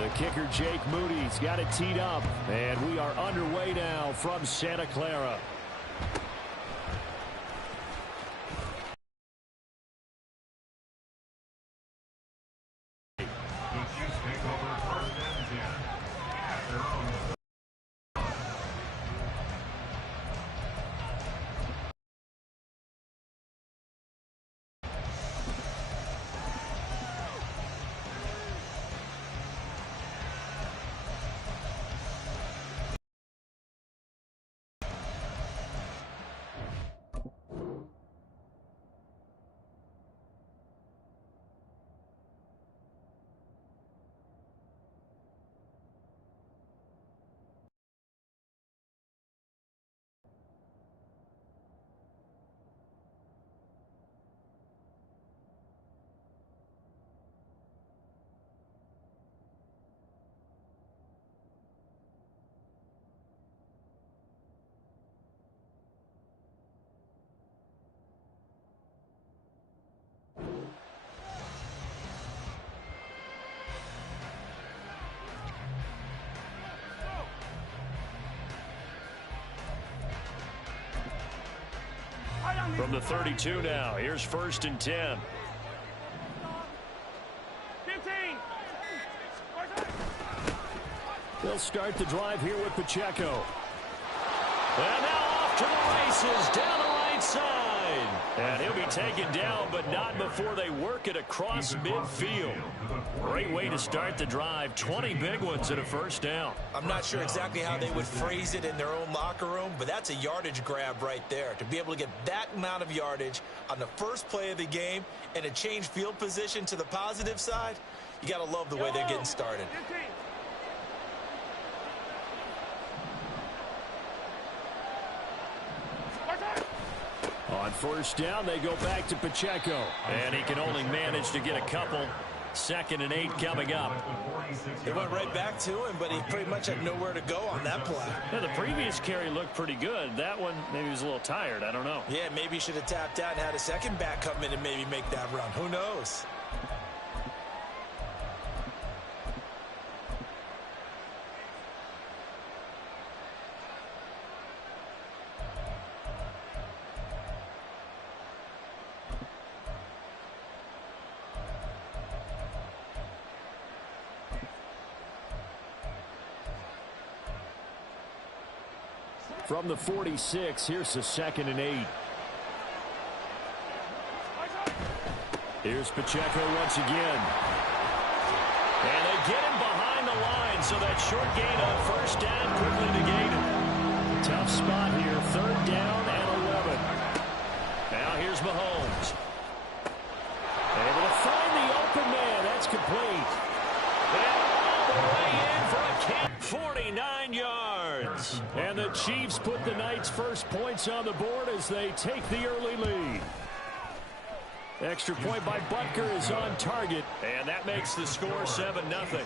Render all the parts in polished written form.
The kicker, Jake Moody's got it teed up. And we are underway now from Santa Clara. From the 32 now, here's 1st and 10. 15. They'll start the drive here with Pacheco. And now off to the races, down the right side. And he'll be taken down, but not before they work it across midfield. Great way to start the drive. 20 big ones and a first down. I'm not sure exactly how they would phrase it in their own locker room, but that's a yardage grab right there. To be able to get that amount of yardage on the first play of the game and a change field position to the positive side, you got to love the way they're getting started. 15. On first down, they go back to Pacheco. And he can only manage to get a couple. 2nd and 8 coming up. They went right back to him, but he pretty much had nowhere to go on that play. Yeah, the previous carry looked pretty good. That one, maybe he was a little tired. I don't know. Yeah, maybe he should have tapped out and had a second back come in and maybe make that run. Who knows? From the 46, here's the 2nd and 8. Here's Pacheco once again. And they get him behind the line, so that short gain on first down quickly negated. Tough spot here, 3rd down and 11. Now here's Mahomes. Able to find the open man. That's complete. And all the way in for a kick. 49 yards. And the Chiefs put the Knights' first points on the board as they take the early lead. Extra point by Butker is on target, and that makes the score 7-0. 49ers,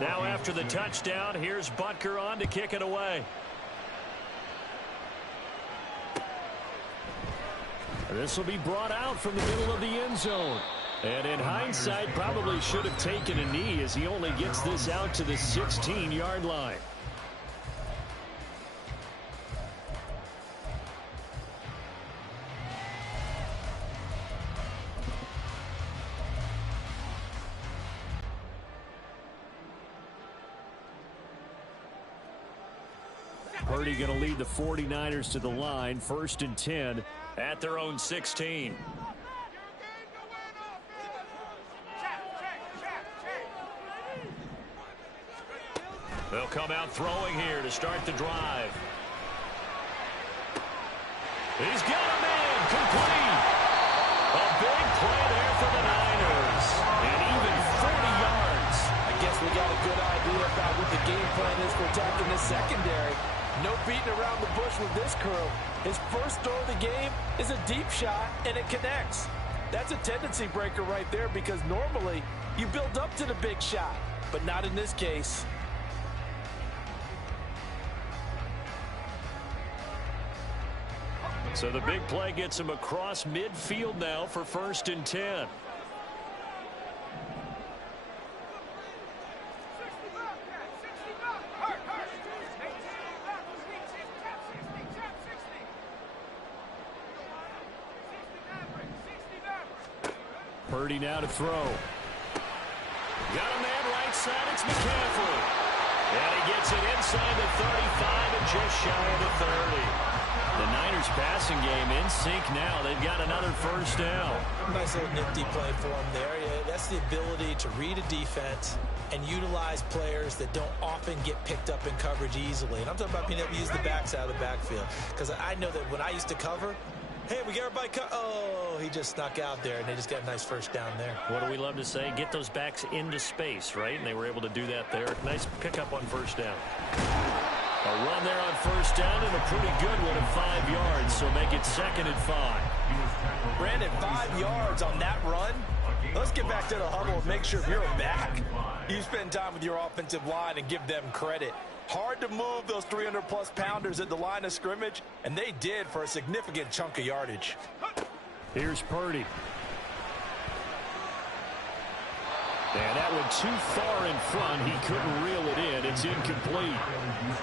Now after the touchdown, here's Butker on to kick it away. This will be brought out from the middle of the end zone. And in hindsight, probably should have taken a knee as he only gets this out to the 16-yard line. Purdy going to lead the 49ers to the line, 1st and 10 at their own 16. They'll come out throwing here to start the drive. He's got a man complete. A big play there for the Niners. And even 40 yards. I guess we got a good idea about what the game plan is for attacking this secondary. No beating around the bush with this crew. His first throw of the game is a deep shot, and it connects. That's a tendency breaker right there because normally you build up to the big shot, but not in this case. So the big play gets him across midfield now for 1st and 10. Purdy now to throw. Got a man right side. It's McCaffrey. And he gets it inside the 35 and just shy of the 30. The Niners passing game in sync now. They've got another 1st down. Nice little nifty play for him there. Yeah, that's the ability to read a defense and utilize players that don't often get picked up in coverage easily. And I'm talking about being able to use the backside of the backfield. Because I know that when I used to cover, hey, we got everybody oh, he just snuck out there, and they just got a nice 1st down there. What do we love to say? Get those backs into space, right? And they were able to do that there. Nice pickup on 1st down. A run there on 1st down and a pretty good one at 5 yards, so make it 2nd and 5. Brandon, 5 yards on that run. Let's get back to the huddle and make sure if you're a back, you spend time with your offensive line and give them credit. Hard to move those 300-plus pounders at the line of scrimmage, and they did for a significant chunk of yardage. Here's Purdy. And that went too far in front. He couldn't reel it in. It's incomplete.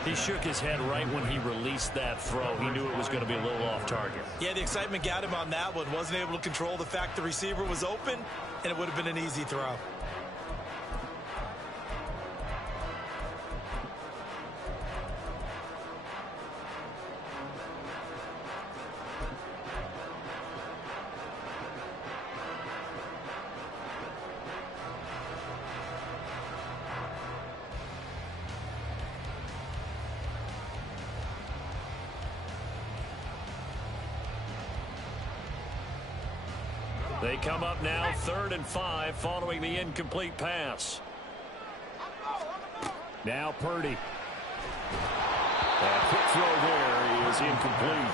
He shook his head right when he released that throw. He knew it was going to be a little off target. Yeah, the excitement got him on that one. Wasn't able to control the fact the receiver was open, and it would have been an easy throw. They come up now 3rd and 5 following the incomplete pass. Now Purdy. That quick throw there is incomplete.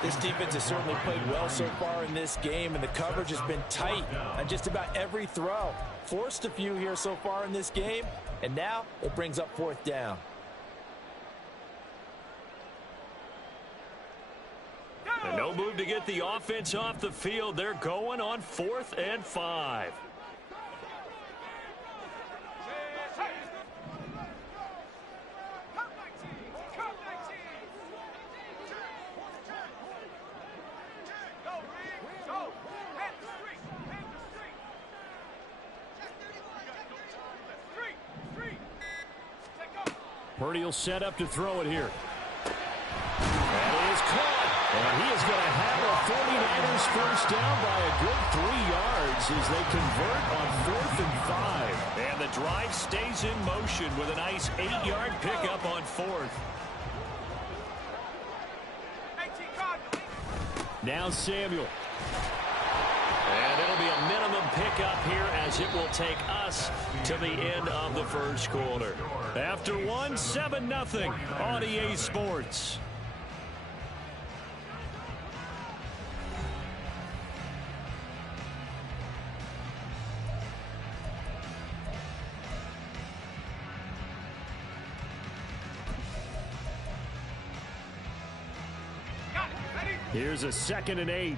This defense has certainly played well so far in this game, and the coverage has been tight on just about every throw. Forced a few here so far in this game, and now it brings up 4th down. And no move to get the offense off the field. They're going on 4th and 5. Purdy will set up to throw it here. That is caught. And he is going to have a 49ers 1st down by a good 3 yards as they convert on 4th and 5. And the drive stays in motion with a nice 8-yard pickup on 4th. Now Samuel. And it'll be a minimum pickup here as it will take us to the end of the 1st quarter. After 7-0 on EA Sports. Here's a 2nd and 8.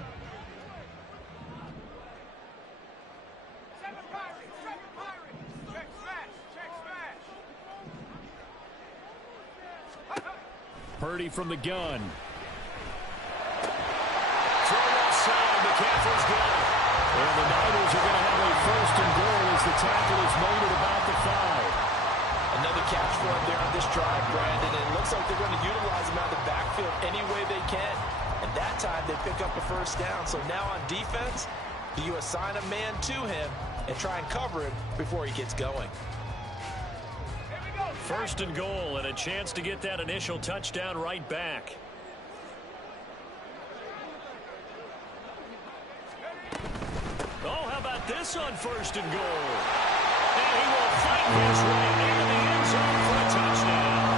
Purdy from the gun. Throw outside. McCaffrey's got it. And the Niners are going to have a 1st and goal as the tackle is made at about the 5. Another catch for him there on this drive, Brandon, and it looks like they're going to utilize him out of the backfield any way they can. And that time they pick up a 1st down. So now on defense, do you assign a man to him and try and cover him before he gets going? 1st and goal and a chance to get that initial touchdown right back. Oh, how about this on 1st and goal? And he will fight his way into the end zone for a touchdown.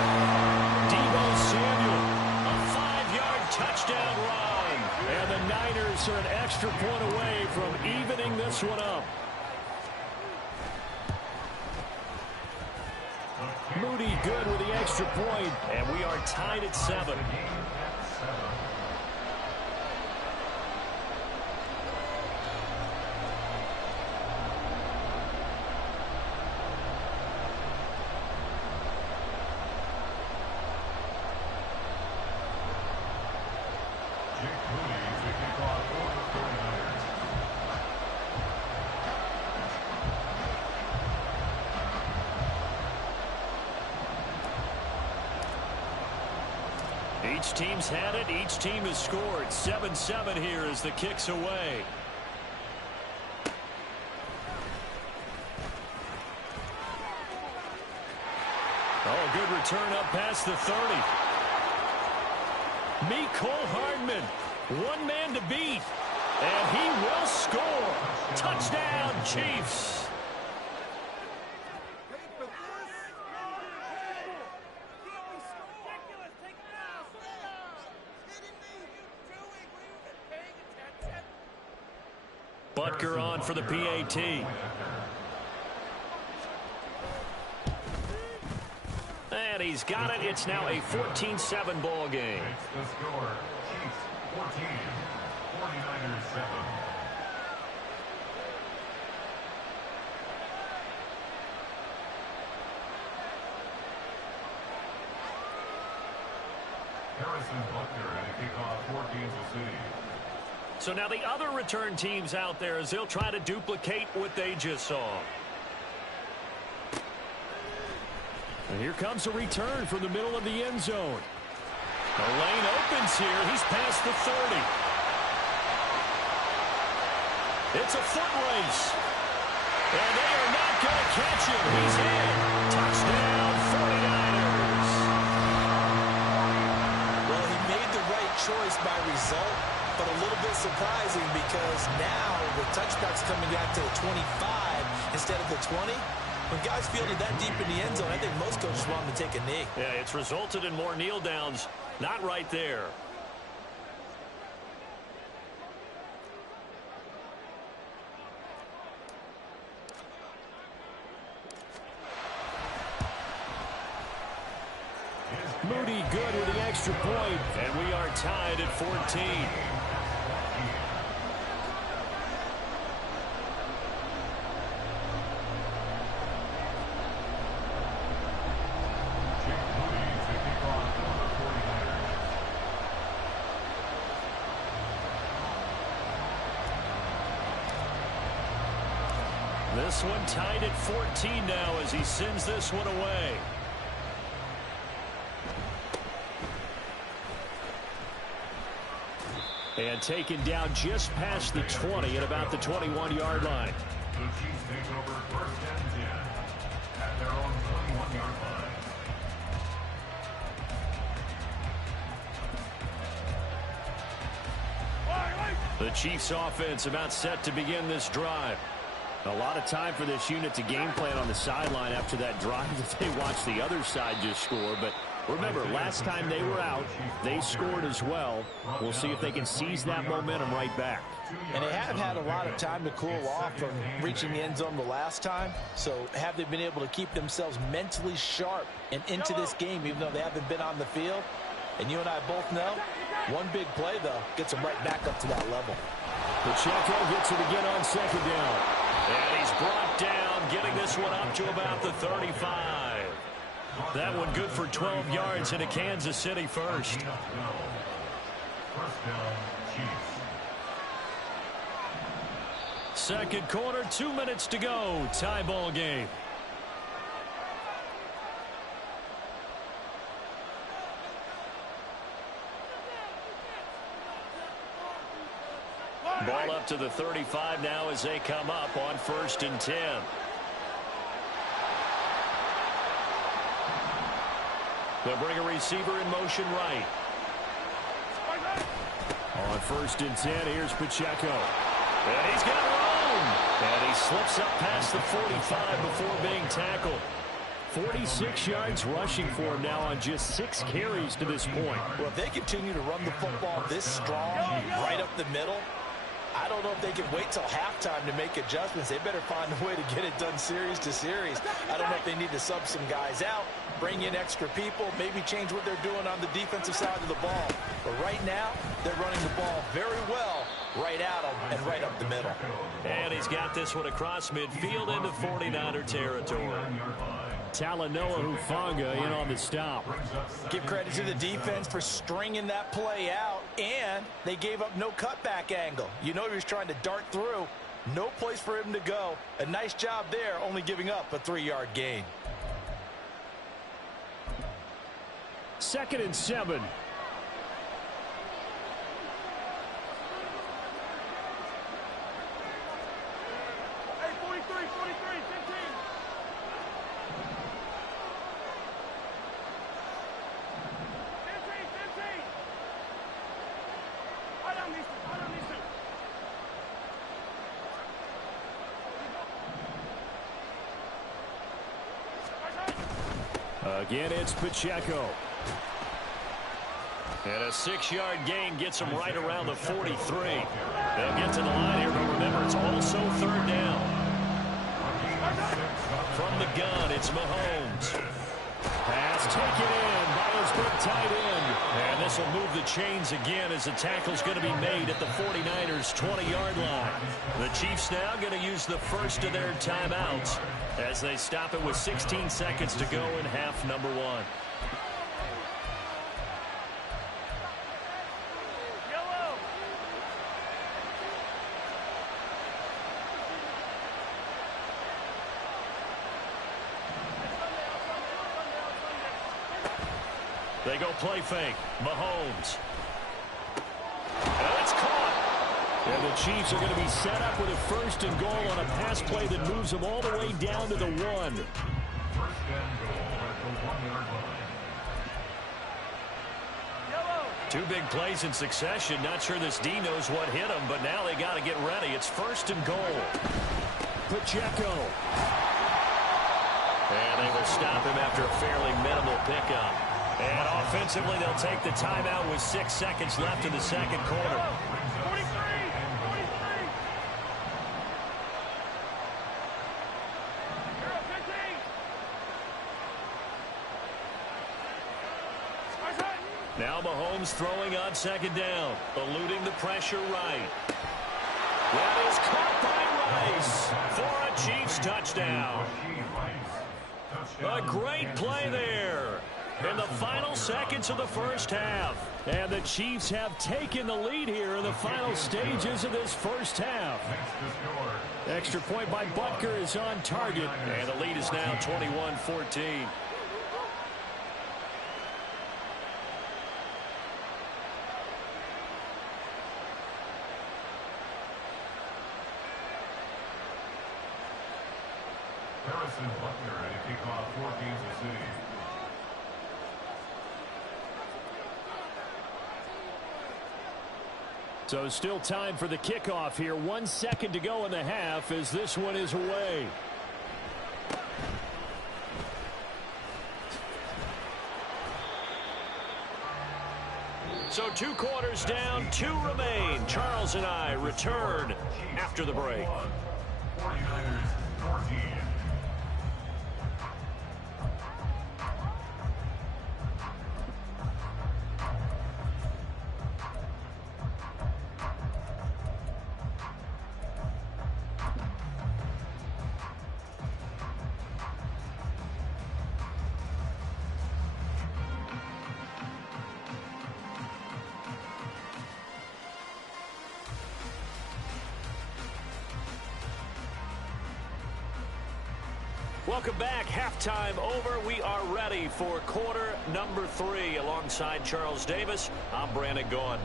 Deebo Samuel, a 5-yard touchdown run. And And the Niners are an extra point away from evening this one up. Moody good with the extra point, and we are tied at 7. Each team's had it. Each team has scored. 7-7 here as the kick's away. Oh, good return up past the 30. Cole Hardman, one man to beat. And he will score. Touchdown, Chiefs. Butker on for the PAT. And he's got it. It's now a 14-7 ball game. The score, Chiefs 14, 49ers 7. Harrison Butker at a kickoff for Kansas City. So now the other return teams out there as they'll try to duplicate what they just saw. And here comes a return from the middle of the end zone. The lane opens here. He's past the 30. It's a foot race. And they are not going to catch him. He's in. Touchdown, 49ers. Well, he made the right choice by result, but a little bit surprising because now the touchback's coming back to the 25 instead of the 20. When guys fielded that deep in the end zone, I think most coaches want them to take a knee. Yeah, it's resulted in more kneel downs. Not right there. Moody good with the extra point, and we are tied at 14. This one tied at 14 now as he sends this one away. And taken down just past the 20 at about the 21-yard line. The Chiefs take over first and 10 at their own 21-yard line. The Chiefs offense about set to begin this drive. A lot of time for this unit to game plan on the sideline after that drive that they watched the other side just score. But remember, last time they were out, they scored as well. We'll see if they can seize that momentum right back. And they have had a lot of time to cool off from reaching the end zone the last time. So have they been able to keep themselves mentally sharp and into this game, even though they haven't been on the field? And you and I both know, one big play, though, gets them right back up to that level. Pacheco gets it again on second down. And he's brought down, getting this one up to about the 35. That one good for 12 yards into Kansas City first. First down, Chiefs. Second quarter, 2 minutes to go. Tie ball game. Ball up to the 35 now as they come up on 1st and 10. They'll bring a receiver in motion right. On 1st and 10, here's Pacheco. And he's got room. And he slips up past the 45 before being tackled. 46 yards rushing for him now on just 6 carries to this point. Well, if they continue to run the football this strong, right up the middle, I don't know if they can wait till halftime to make adjustments. They better find a way to get it done series to series. I don't know if they need to sub some guys out, bring in extra people, maybe change what they're doing on the defensive side of the ball. But right now, they're running the ball very well right at them and right up the middle. And he's got this one across midfield into 49er territory. Talanoa Hufanga in on the stop. Give credit to the defense for stringing that play out, and they gave up no cutback angle. You know he was trying to dart through. No place for him to go. A nice job there, only giving up a 3-yard gain. 2nd and 7. Again, it's Pacheco. And a 6-yard gain gets him right around the 43. They'll get to the line here, but remember, it's also 3rd down. From the gun, it's Mahomes. Pass taken in by his big tight end. And this will move the chains again as the tackle's going to be made at the 49ers' 20-yard line. The Chiefs now going to use the first of their timeouts as they stop it with 16 seconds to go in half number 1. They go play fake. Mahomes. And it's caught. And the Chiefs are going to be set up with a 1st and goal on a pass play that moves them all the way down to the 1. 1st and goal at the 1-yard line. 2 big plays in succession. Not sure this D knows what hit him, but now they got to get ready. It's 1st and goal. Pacheco. And they will stop him after a fairly minimal pickup. And offensively, they'll take the timeout with 6 seconds left in the 2nd quarter. 43! Now Mahomes throwing on 2nd down, eluding the pressure right. That is caught by Rice for a Chiefs touchdown. A great play there in the final seconds of the 1st half. And the Chiefs have taken the lead here in the final stages of this 1st half. Extra point by Butker is on target, and the lead is now 21-14. Harrison Butker ready to kick off for Kansas City. So still time for the kickoff here. 1 second to go in the half as this one is away. So 2 quarters down, 2 remain. Charles and I return after the break. 49ers 14. Welcome back. Halftime over. We are ready for quarter number 3. Alongside Charles Davis, I'm Brandon Gaughan.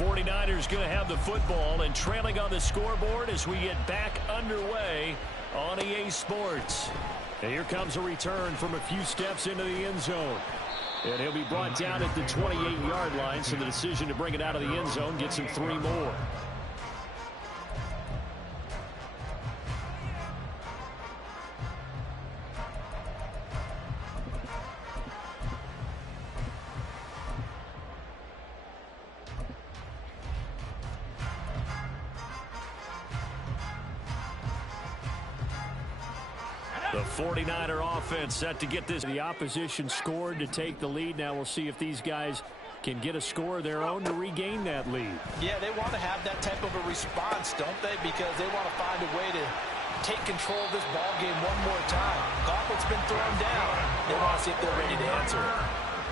49ers going to have the football and trailing on the scoreboard as we get back underway on EA Sports. And here comes a return from a few steps into the end zone. And he'll be brought down at the 28-yard line, so the decision to bring it out of the end zone gets him 3 more. The 49er offense set to get this. The opposition scored to take the lead. Now we'll see if these guys can get a score of their own to regain that lead. Yeah, they want to have that type of a response, don't they? Because they want to find a way to take control of this ball game one more time. Gauntlet's been thrown down. They want to see if they're ready to answer it.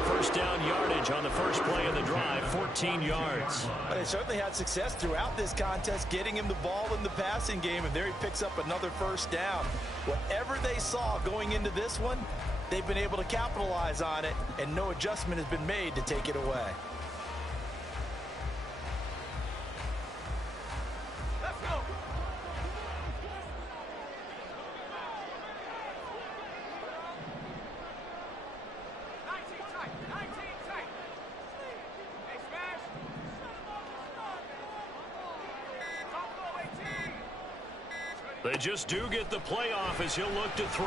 First down yardage on the first play of the drive, 14 yards. But they certainly had success throughout this contest, getting him the ball in the passing game, and there he picks up another first down. Whatever they saw going into this one, they've been able to capitalize on it, and no adjustment has been made to take it away. Let's go. They just do get the playoff as he'll look to throw.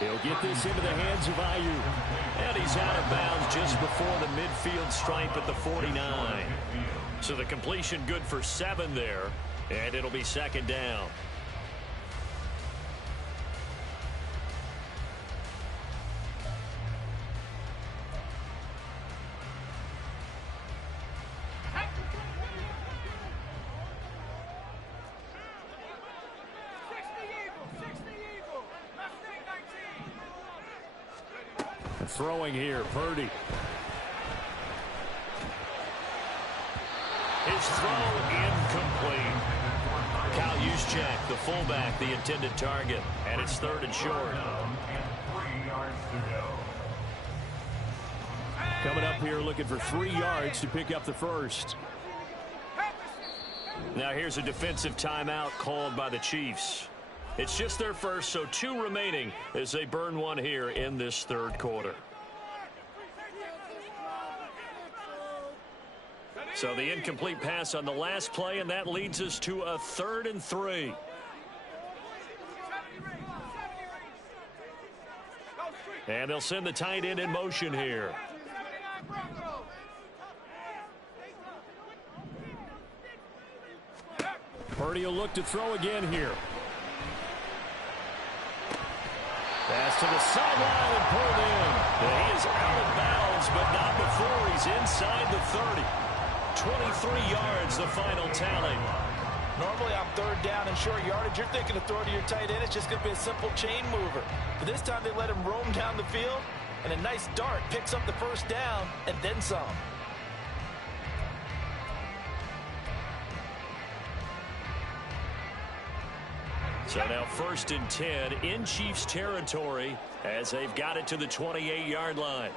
He'll get this into the hands of Ayuk. And he's out of bounds just before the midfield stripe at the 49. So the completion good for 7 there. And it'll be second down. Throwing here, Purdy. His throw incomplete. Kyle Juszczyk, the fullback, the intended target. And it's 3rd and short. Coming up here looking for 3 yards to pick up the first. Now here's a defensive timeout called by the Chiefs. It's just their first, so 2 remaining as they burn one here in this 3rd quarter. So the incomplete pass on the last play, and that leads us to a 3rd and 3. And they'll send the tight end in motion here. Purdy will look to throw again here. Pass to the sideline and pulled in. And he is out of bounds, but not before he's inside the 30. 23 yards, the final tally. Normally on 3rd down and short yardage, you're thinking to throw to your tight end. It's just going to be a simple chain mover. But this time they let him roam down the field, and a nice dart picks up the first down and then some. So now 1st and 10 in Chiefs territory as they've got it to the 28-yard line.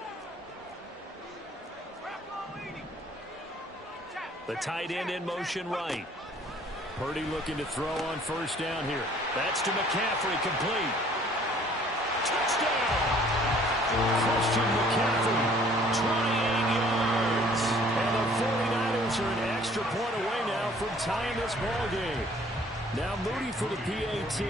The tight end in motion right. Purdy looking to throw on 1st down here. That's to McCaffrey, complete. Touchdown! Christian McCaffrey, 28 yards. And the 49ers are an extra point away now from tying this ball game. Now Moody for the PAT.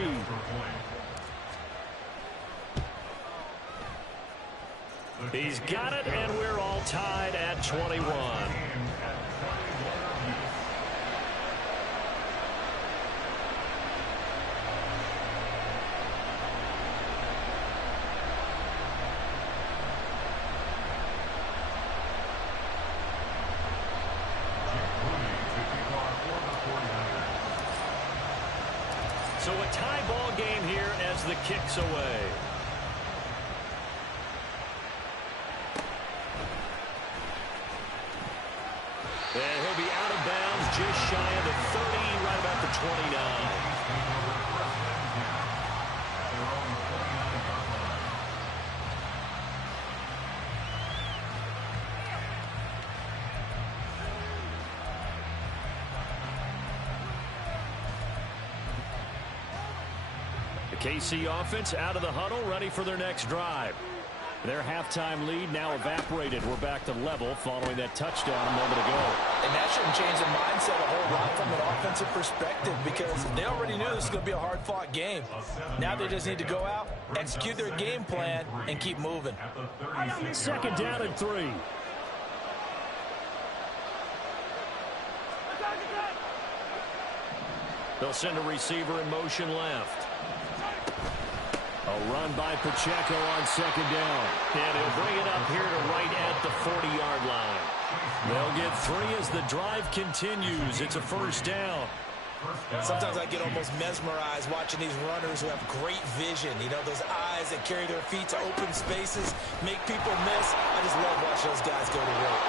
He's got it, and we're all tied at 21. So a tie ball game here as the kick's away. And he'll be out of bounds just shy of the 30, right about the 29. KC offense out of the huddle, ready for their next drive. Their halftime lead now evaporated. We're back to level following that touchdown a moment ago. And that shouldn't change the mindset a whole lot from an offensive perspective because they already knew this was going to be a hard-fought game. Now they just need to go out, execute their game plan, and keep moving. Second down and 3. They'll send a receiver in motion left. A run by Pacheco on second down. And he'll bring it up here to right at the 40-yard line. They'll get 3 as the drive continues. It's a first down. Sometimes I get almost mesmerized watching these runners who have great vision. You know, those eyes that carry their feet to open spaces, make people miss. I just love watching those guys go to work.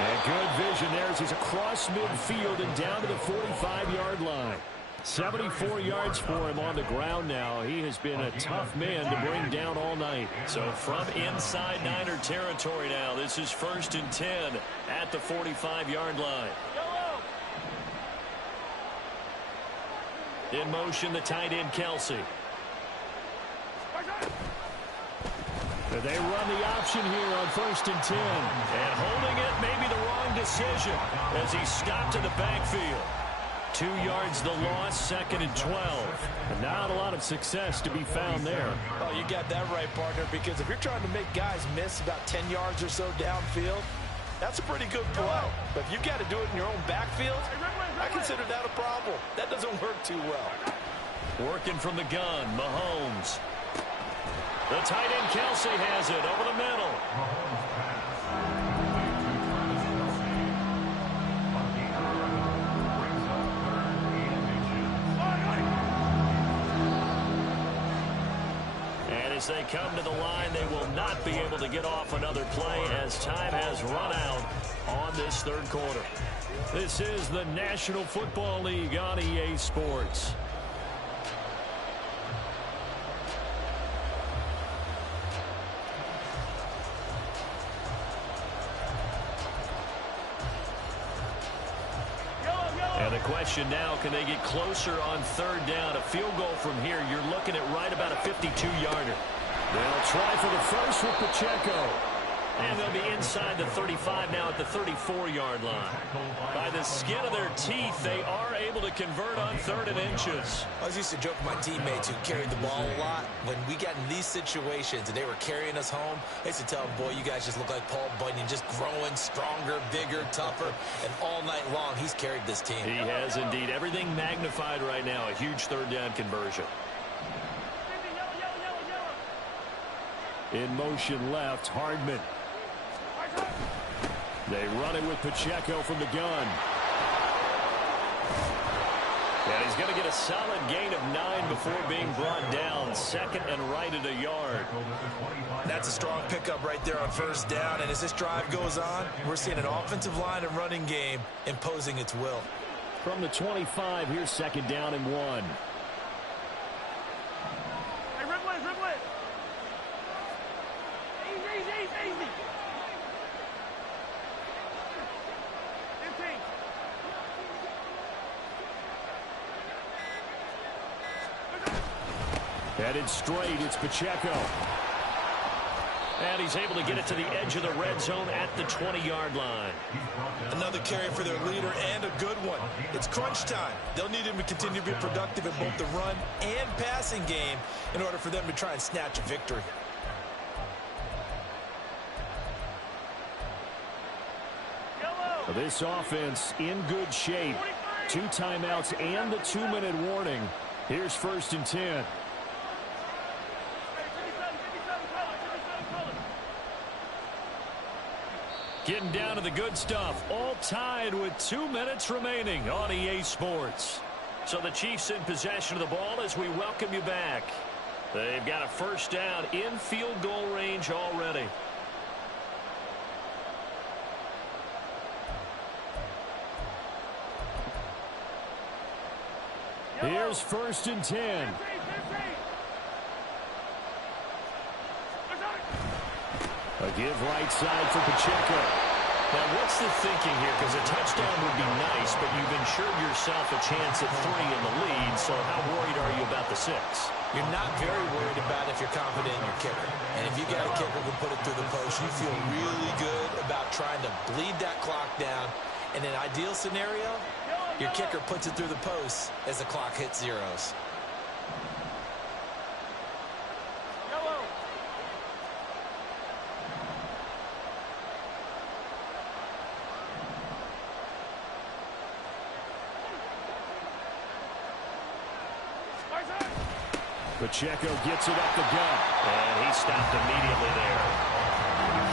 And good vision there as he's across midfield and down to the 45-yard line. 74 yards for him on the ground now. He has been a tough man to bring down all night. So from inside Niner territory now, this is 1st and 10 at the 45-yard line. In motion, the tight end, Kelsey. They run the option here on 1st and 10. And holding it may be the wrong decision as he's stopped in the backfield. 2 yards the loss, 2nd and 12. And not a lot of success to be found there. Oh, you got that right, partner, because if you're trying to make guys miss about 10 yards or so downfield, that's a pretty good play. But if you've got to do it in your own backfield, I consider that a problem. That doesn't work too well. Working from the gun, Mahomes. The tight end, Kelsey, has it over the middle. As they come to the line, they will not be able to get off another play as time has run out on this 3rd quarter. This is the National Football League on EA Sports. And the question now, can they get closer on 3rd down? A field goal from here, you're looking at right about a 52-yarder. They'll try for the first with Pacheco. And they'll be inside the 35 now at the 34-yard line. By the skin of their teeth, they are able to convert on 3rd and inches. I was used to joke with my teammates who carried the ball a lot. When we got in these situations and they were carrying us home, I used to tell them, boy, you guys just look like Paul Bunyan, just growing stronger, bigger, tougher. And all night long, he's carried this team. He has indeed. Everything magnified right now. A huge 3rd down conversion. In motion left, Hardman. They run it with Pacheco from the gun. And he's going to get a solid gain of 9 before being brought down. 2nd and right at a yard. That's a strong pickup right there on 1st down. And as this drive goes on, we're seeing an offensive line and running game imposing its will. From the 25, here's 2nd down and 1. Headed straight, it's Pacheco. And he's able to get it to the edge of the red zone at the 20-yard line. Another carry for their leader and a good one. It's crunch time. They'll need him to continue to be productive in both the run and passing game in order for them to try and snatch a victory. This offense in good shape. 2 timeouts and the 2-minute warning. Here's 1st and 10. Getting down to the good stuff. All tied with 2 minutes remaining on EA Sports. So the Chiefs in possession of the ball as we welcome you back. They've got a 1st down in field goal range already. Here's 1st and 10. A give right side for Pacheco. Now, what's the thinking here? Because a touchdown would be nice, but you've ensured yourself a chance at 3 in the lead, so how worried are you about the 6? You're not very worried about if you're confident in your kicker. And if you got a kicker who can put it through the post, you feel really good about trying to bleed that clock down. In an ideal scenario, your kicker puts it through the post as the clock hits zeros. Pacheco gets it up the gut, and he stopped immediately there.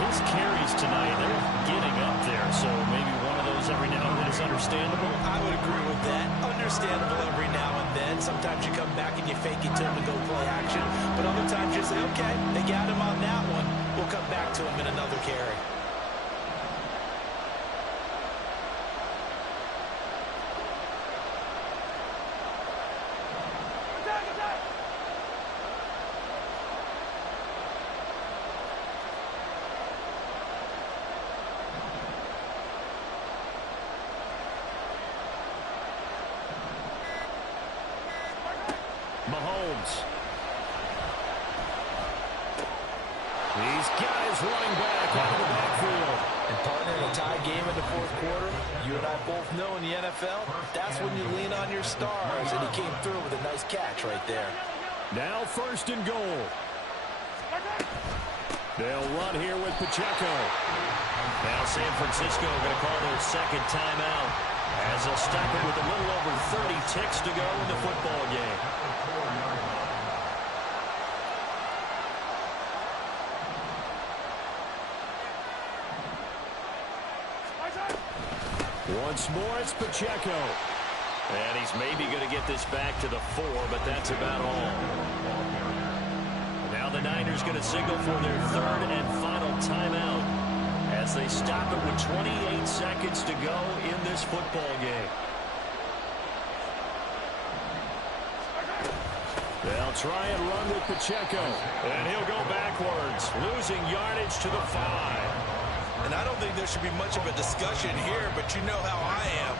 His carries tonight, they're getting up there, so maybe one of those every now and then is understandable. I would agree with that. Understandable every now and then. Sometimes you come back and you fake it to him to go play action, but other times you say, okay, they got him on that one. We'll come back to him in another carry. Mahomes. These guys running back out of the backfield. And partner, in a tie game in the fourth quarter, you and I both know in the NFL, that's when you lean on your stars, and he came through with a nice catch right there. Now 1st and goal. They'll run here with Pacheco. Now San Francisco going to call their second timeout as they'll stop it with a little over 30 ticks to go in the football game. Once more, it's Pacheco. And he's maybe going to get this back to the 4, but that's about all. Now the Niners going to signal for their 3rd and final timeout as they stop it with 28 seconds to go in this football game. They'll try and run with Pacheco. And he'll go backwards, losing yardage to the 5. And I don't think there should be much of a discussion here, but you know how I am.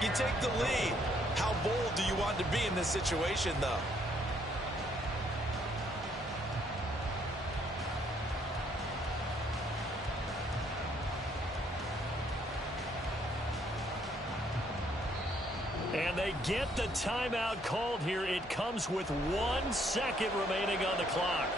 You take the lead. How bold do you want to be in this situation, though? And they get the timeout called here. It comes with 1 second remaining on the clock.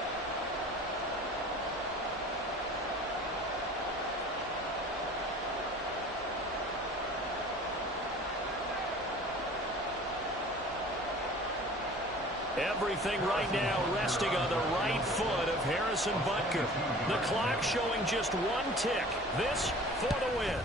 Everything right now resting on the right foot of Harrison Butker. The clock showing just 1 tick. This for the win.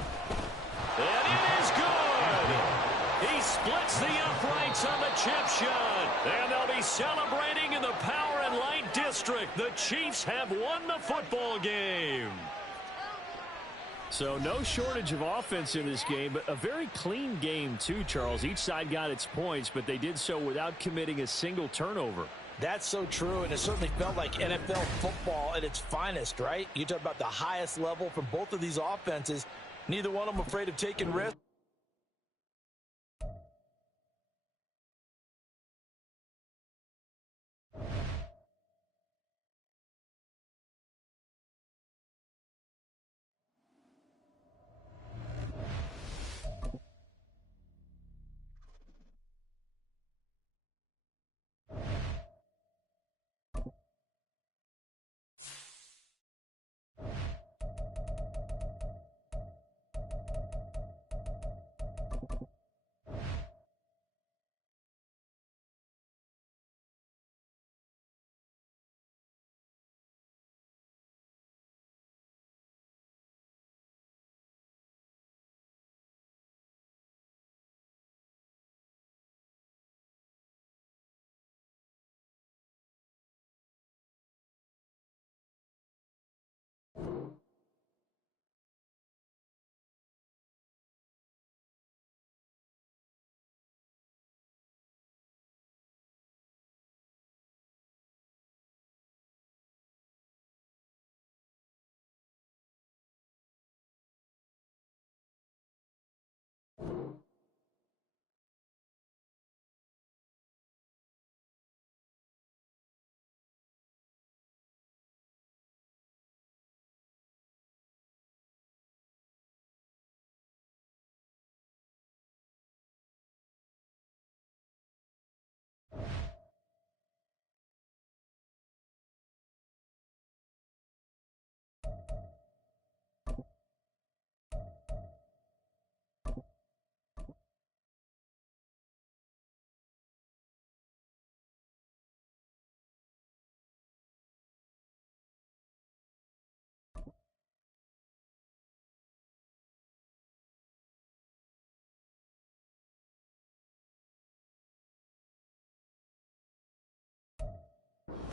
And it is good. He splits the uprights on the chip shot. And they'll be celebrating in the Power and Light District. The Chiefs have won the football game. So no shortage of offense in this game, but a very clean game too, Charles. Each side got its points, but they did so without committing a single turnover. That's so true, and it certainly felt like NFL football at its finest, right? You talk about the highest level from both of these offenses. Neither one of them afraid of taking risks.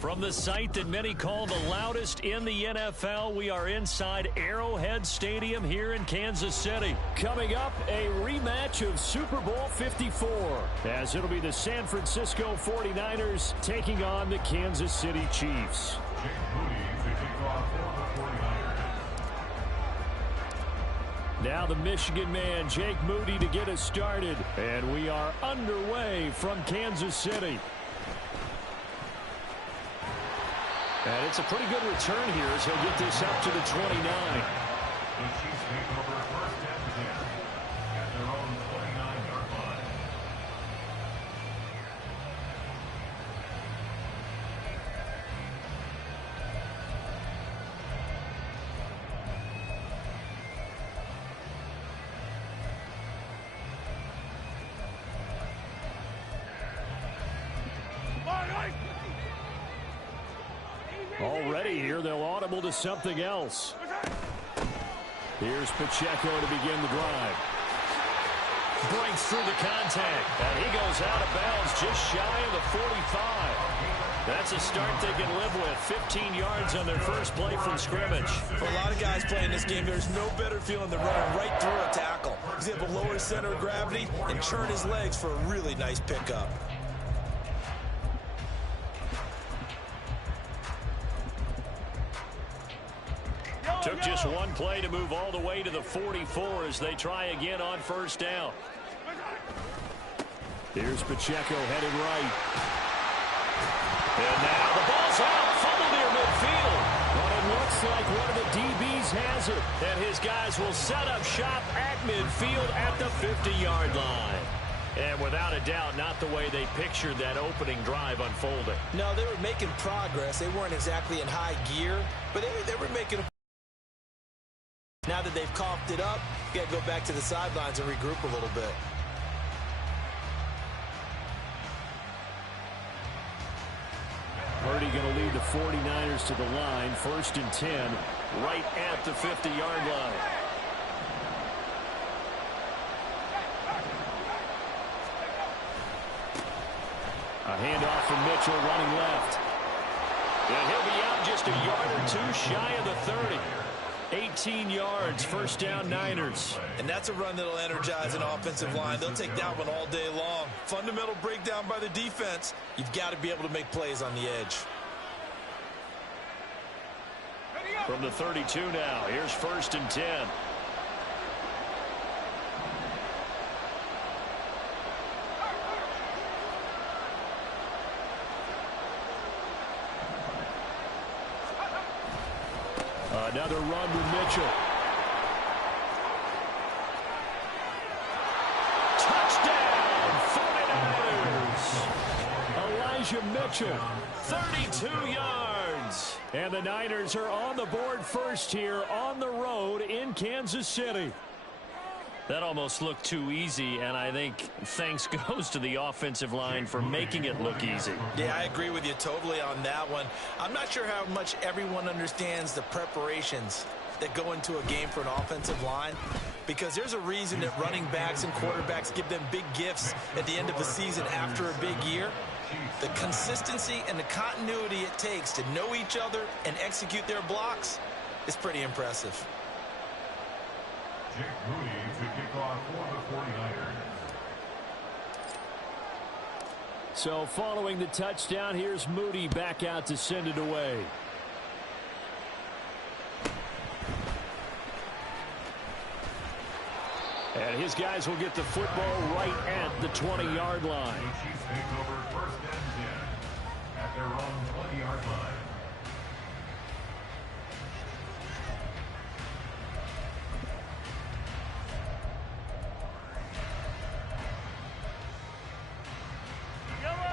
From the site that many call the loudest in the NFL, we are inside Arrowhead Stadium here in Kansas City. Coming up, a rematch of Super Bowl 54, as it'll be the San Francisco 49ers taking on the Kansas City Chiefs. Now the Michigan man, Jake Moody, to get us started. And we are underway from Kansas City. And it's a pretty good return here as he'll get this up to the 29. The Chiefs take over first and 10 at their own 29-yard line. Already here, they'll audible to something else. Here's Pacheco to begin the drive. Breaks through the contact, and he goes out of bounds just shy of the 45. That's a start they can live with. 15 yards on their first play from scrimmage. For a lot of guys playing this game, there's no better feeling than running right through a tackle. He's able to lower his center of gravity and churn his legs for a really nice pickup. Took just one play to move all the way to the 44 as they try again on first down. Here's Pacheco headed right. And now the ball's out, fumble near midfield. But it looks like one of the DBs has it. And his guys will set up shop at midfield at the 50-yard line. And without a doubt, not the way they pictured that opening drive unfolding. No, they were making progress. They weren't exactly in high gear, but they were making a... Now that they've coughed it up, you got to go back to the sidelines and regroup a little bit. Purdy going to lead the 49ers to the line. First and 10, right at the 50-yard line. A handoff from Mitchell running left. And he'll be out just a yard or two shy of the 30. 18 yards, first down Niners. And that's a run that'll energize an offensive line. They'll take that one all day long. Fundamental breakdown by the defense. You've got to be able to make plays on the edge. From the 32 now, here's first and 10. Another run with Mitchell. Touchdown, 49ers. Elijah Mitchell, 32 yards. And the Niners are on the board first here on the road in Kansas City. That almost looked too easy, and I think thanks goes to the offensive line for making it look easy. Yeah, I agree with you totally on that one. I'm not sure how much everyone understands the preparations that go into a game for an offensive line, because there's a reason that running backs and quarterbacks give them big gifts at the end of the season after a big year. The consistency and the continuity it takes to know each other and execute their blocks is pretty impressive. Jake Moody to kick off for the 49ers. So following the touchdown, here's Moody back out to send it away. And his guys will get the football right at the 20-yard line. The Chiefs take over first and 10 at their own 20-yard line.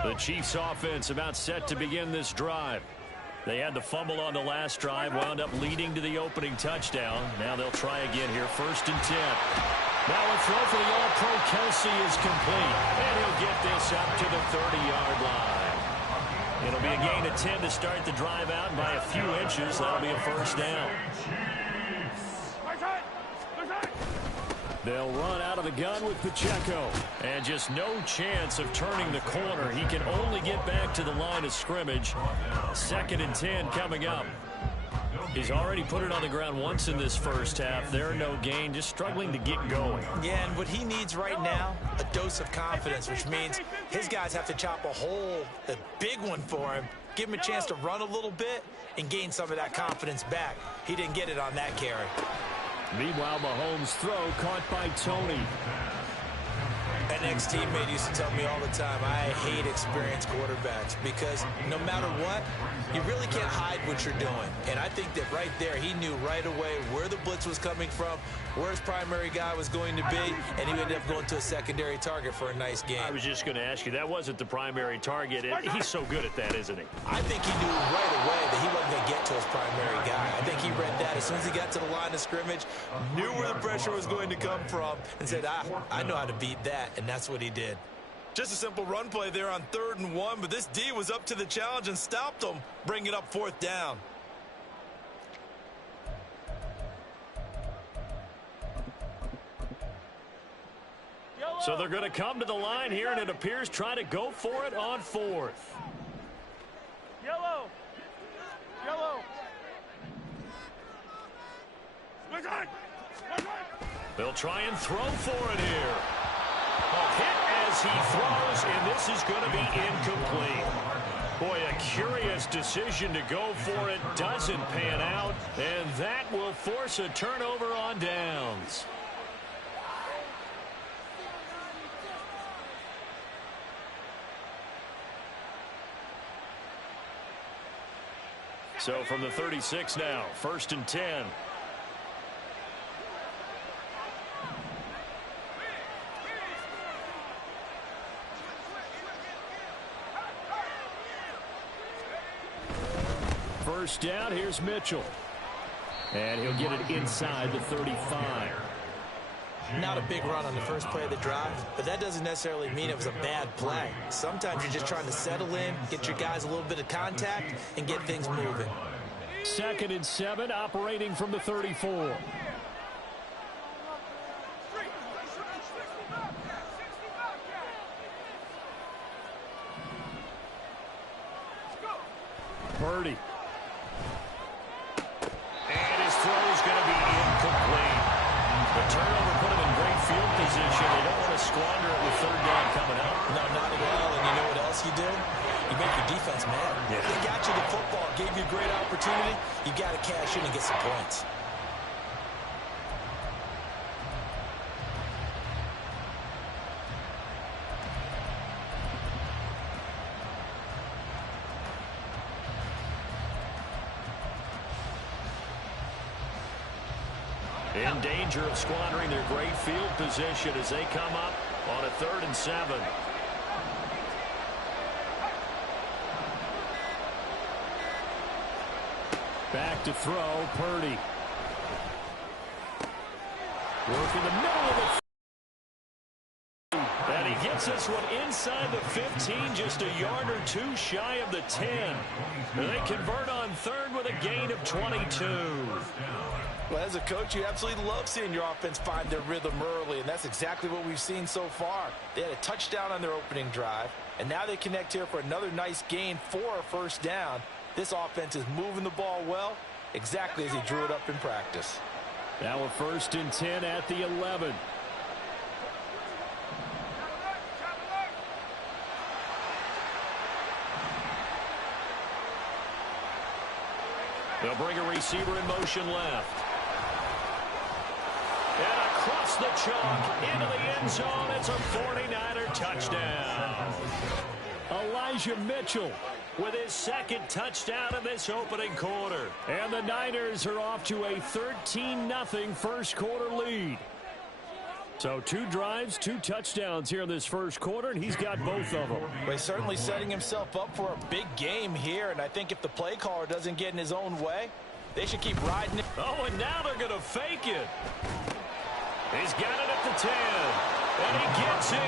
The Chiefs offense about set to begin this drive. They had the fumble on the last drive, wound up leading to the opening touchdown. Now they'll try again here, first and 10. Now a throw for the All-Pro Kelsey is complete, and he'll get this up to the 30-yard line. It'll be a gain of 10 to start the drive out, and by a few inches, that'll be a first down. They'll run out of the gun with Pacheco. And just no chance of turning the corner. He can only get back to the line of scrimmage. 2nd and 10 coming up. He's already put it on the ground once in this first half. There, no gain, just struggling to get going. Yeah, and what he needs right now, a dose of confidence, which means his guys have to chop a hole, a big one for him, give him a chance to run a little bit and gain some of that confidence back. He didn't get it on that carry. Meanwhile, Mahomes' throw caught by Tony. An ex-teammate used to tell me all the time, I hate experienced quarterbacks because no matter what, you really can't hide what you're doing. And I think that right there, he knew right away where the blitz was coming from, where his primary guy was going to be, and he ended up going to a secondary target for a nice game. I was just going to ask you, that wasn't the primary target. He's so good at that, isn't he? I think he knew right away that he wasn't going to get to his primary guy. I think he read that as soon as he got to the line of scrimmage, knew where the pressure was going to come from, and said, I know how to beat that, and that's what he did. Just a simple run play there on 3rd and 1, but this D was up to the challenge and stopped him, bringing up 4th down. So they're going to come to the line here, and it appears try to go for it on 4th. Yellow. They'll try and throw for it here. A hit as he throws, and this is going to be incomplete. Boy, a curious decision to go for it. Doesn't pan out, and that will force a turnover on downs. So from the 36 now, 1st and 10. First down, here's Mitchell. And he'll get it inside the 35. Not a big run on the first play of the drive, but that doesn't necessarily mean it was a bad play. Sometimes you're just trying to settle in, get your guys a little bit of contact, and get things moving. 2nd and 7, operating from the 34. Purdy. And his throw is going to be incomplete. The turnover put him in great field position. They don't want to squander it with 3rd down coming up. No, not at all. And you know what else you do? You make your defense mad. Yeah. They got you the football, gave you a great opportunity. You got to cash in and get some points. In danger of squandering their great field position as they come up on a 3rd and 7. Back to throw, Purdy. Work in the middle of the and he gets this one inside the 15, just a yard or two shy of the 10. They convert on 3rd with a gain of 22. Well, as a coach, you absolutely love seeing your offense find their rhythm early, and that's exactly what we've seen so far. They had a touchdown on their opening drive, and now they connect here for another nice gain for a 1st down. This offense is moving the ball well, exactly as he drew it up in practice. Now a 1st and 10 at the 11. They'll bring a receiver in motion left. And across the chalk into the end zone. It's a 49er touchdown. Elijah Mitchell with his 2nd touchdown in this opening quarter. And the Niners are off to a 13-0 first quarter lead. So 2 drives, 2 touchdowns here in this first quarter, and he's got both of them. Well, he's certainly setting himself up for a big game here, and I think if the play caller doesn't get in his own way, they should keep riding it. Oh, and now they're going to fake it. He's got it at the 10, and he gets in.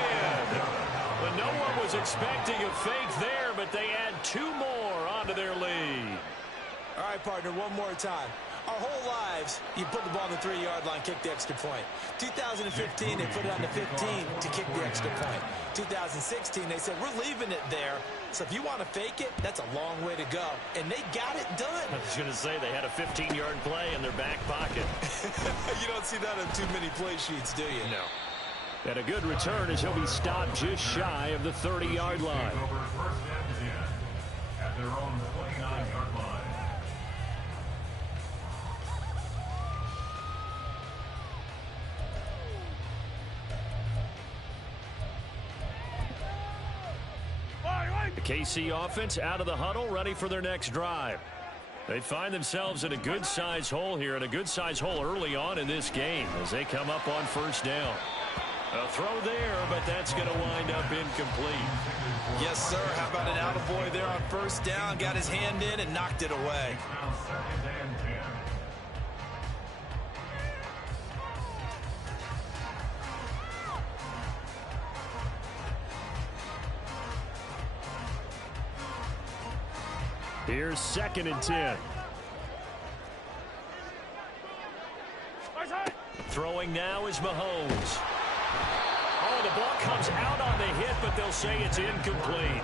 But no one was expecting a fake there, but they add 2 more onto their lead. All right, partner, one more time. Our whole lives, you put the ball on the 3-yard line, kick the extra point. 2015, they put it on the 15 to kick the extra point. 2016, they said, we're leaving it there. So if you want to fake it, that's a long way to go. And they got it done. I was going to say, they had a 15-yard play in their back pocket. You don't see that on too many play sheets, do you? No. And a good return as he'll be stopped just shy of the 30-yard line. First and 10 at their own 29-yard line. The KC offense out of the huddle, ready for their next drive. They find themselves in a good-sized hole here, and a good-sized hole early on in this game as they come up on first down. A throw there, but that's going to wind up incomplete. Yes, sir. How about an attaboy there on first down? Got his hand in and knocked it away. Now 2nd and 10. Here's 2nd and 10. Throwing now is Mahomes. Oh, the ball comes out on the hit, but they'll say it's incomplete.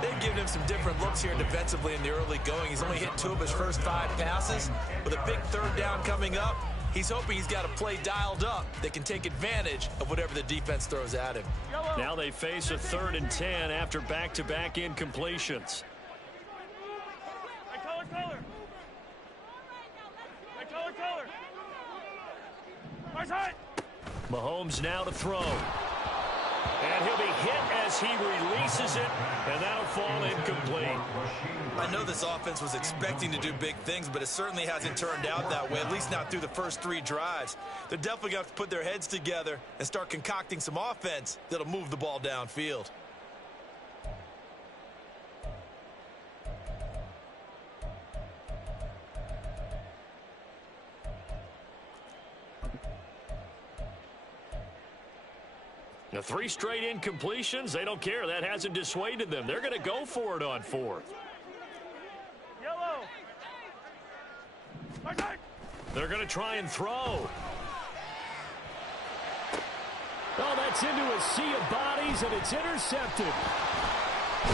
They've given him some different looks here defensively in the early going. He's only hit 2 of his first 5 passes. With a big 3rd down coming up, he's hoping he's got a play dialed up that can take advantage of whatever the defense throws at him. Now they face a 3rd and 10 after back-to-back incompletions. Mahomes now to throw. And he'll be hit as he releases it, and that'll fall incomplete. I know this offense was expecting to do big things, but it certainly hasn't turned out that way, at least not through the first 3 drives. They're definitely going to have to put their heads together and start concocting some offense that'll move the ball downfield. Now 3 straight incompletions. They don't care. That hasn't dissuaded them. They're going to go for it on 4th. They're going to try and throw. Oh, that's into a sea of bodies, and it's intercepted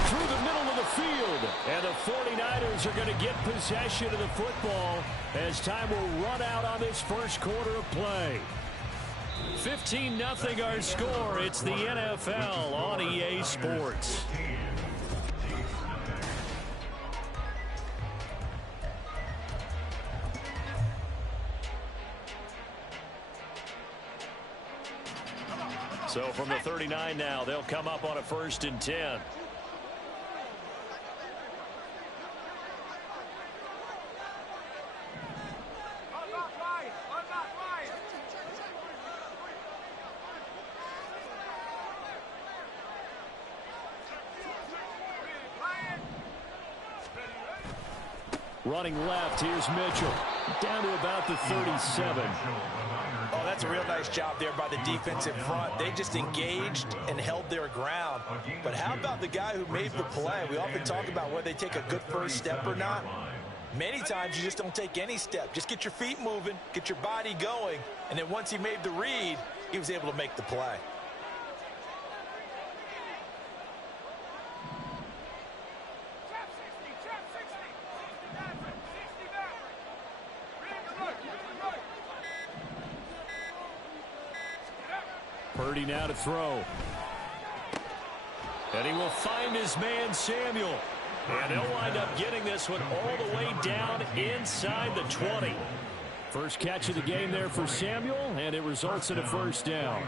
through the middle of the field. And the 49ers are going to get possession of the football as time will run out on this first quarter of play. 15-0 our score. It's the NFL on EA Sports. So from the 39 now, they'll come up on a 1st and 10. Running left, here's Mitchell. Down to about the 37. Oh, that's a real nice job there by the defensive front. They just engaged and held their ground. But how about the guy who made the play? We often talk about whether they take a good first step or not. Many times you just don't take any step. Just get your feet moving, get your body going, and then once he made the read, he was able to make the play. Purdy now to throw. And he will find his man, Samuel. And he'll wind up getting this one all the way down inside the 20. First catch of the game there for Samuel, and it results in a 1st down.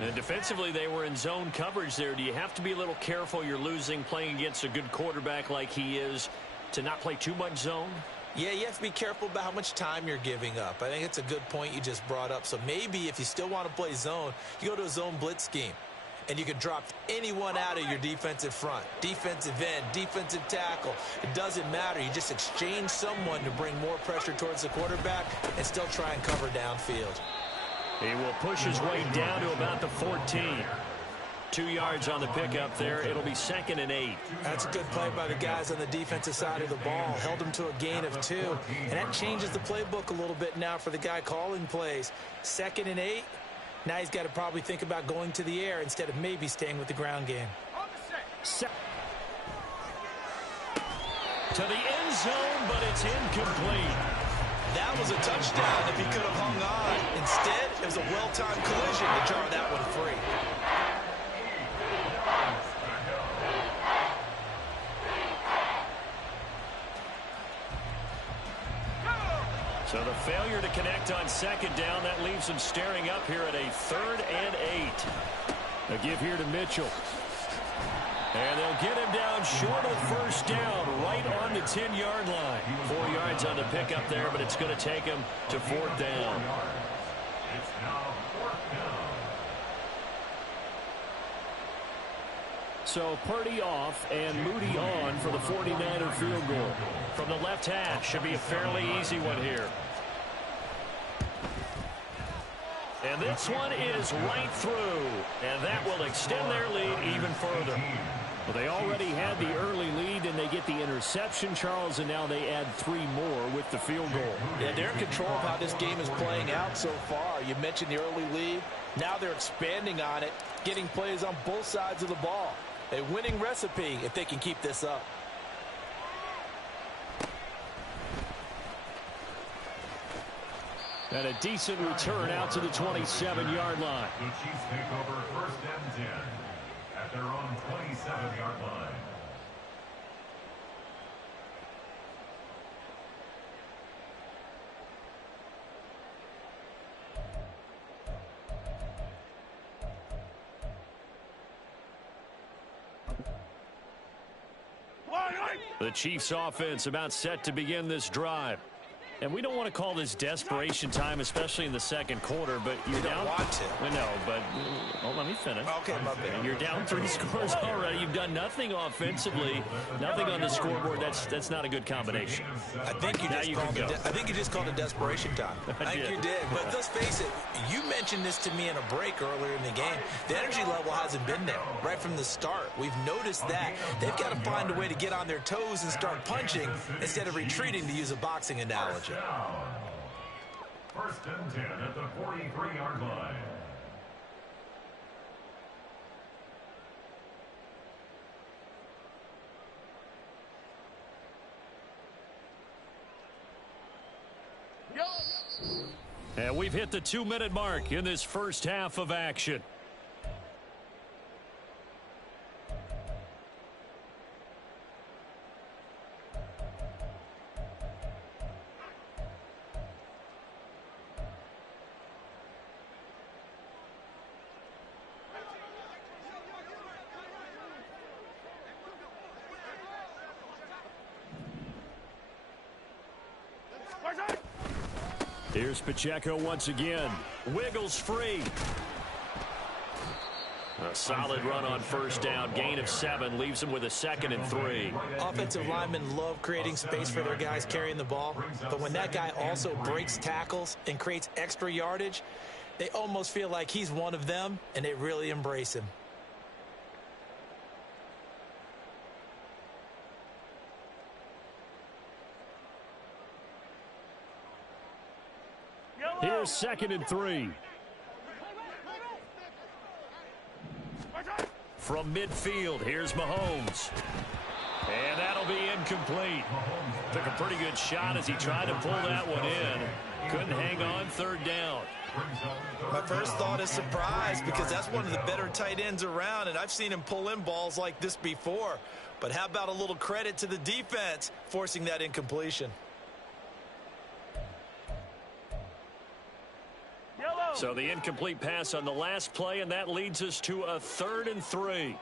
And defensively, they were in zone coverage there. Do you have to be a little careful? You're losing playing against a good quarterback like he is to not play too much zone? Yeah, you have to be careful about how much time you're giving up. I think it's a good point you just brought up. So maybe if you still want to play zone, you go to a zone blitz scheme. And you can drop anyone out of your defensive front. Defensive end, defensive tackle. It doesn't matter. You just exchange someone to bring more pressure towards the quarterback and still try and cover downfield. He will push his way down to about the 14. 2 yards on the pickup there. It'll be 2nd and 8. That's a good play by the guys on the defensive side of the ball. Held them to a gain of 2. And that changes the playbook a little bit now for the guy calling plays. 2nd and 8. Now he's got to probably think about going to the air instead of maybe staying with the ground game. To the end zone, but it's incomplete. That was a touchdown if he could have hung on. Instead, it was a well-timed collision to jar that one free. So the failure to connect on 2nd down, that leaves them staring up here at a 3rd and 8. A give here to Mitchell. And they'll get him down short of 1st down, right on the 10-yard line. 4 yards on the pickup there, but it's going to take him to 4th down. It's now 4th down. So Purdy off and Moody on for the 49er field goal. From the left hash, should be a fairly easy one here. And this one is right through, and that will extend their lead even further. Well, they already had the early lead, and they get the interception, Charles, and now they add 3 more with the field goal. Yeah, they're in control of how this game is playing out so far. You mentioned the early lead. Now they're expanding on it, getting plays on both sides of the ball. A winning recipe if they can keep this up. And a decent return out to the 27-yard line. The Chiefs take over 1st and 10 at their own 27-yard line. The Chiefs offense about set to begin this drive. And we don't want to call this desperation time, especially in the 2nd quarter, but you're down. Don't want to. I know, but let me finish. Okay, my bad. You're down 3 scores already. You've done nothing offensively, nothing on the scoreboard. That's not a good combination. I think you just called it desperation time. I think you did. But let's face it, you mentioned this to me in a break earlier in the game. The energy level hasn't been there right from the start. We've noticed that. They've got to find a way to get on their toes and start punching instead of retreating, to use a boxing analogy. 1st and 10 at the 43-yard line. And we've hit the 2-minute mark in this first half of action. Here's Pacheco once again. Wiggles free. A solid run on 1st down. Gain of 7 leaves him with a 2nd and 3. Offensive linemen love creating space for their guys carrying the ball. But when that guy also breaks tackles and creates extra yardage, they almost feel like he's one of them, and they really embrace him. Here's 2nd and 3. From midfield, here's Mahomes. And that'll be incomplete. Took a pretty good shot as he tried to pull that one in. Couldn't hang on 3rd down. My first thought is surprise, because that's one of the better tight ends around, and I've seen him pull in balls like this before. But how about a little credit to the defense forcing that incompletion? So the incomplete pass on the last play, and that leads us to a 3rd and 3.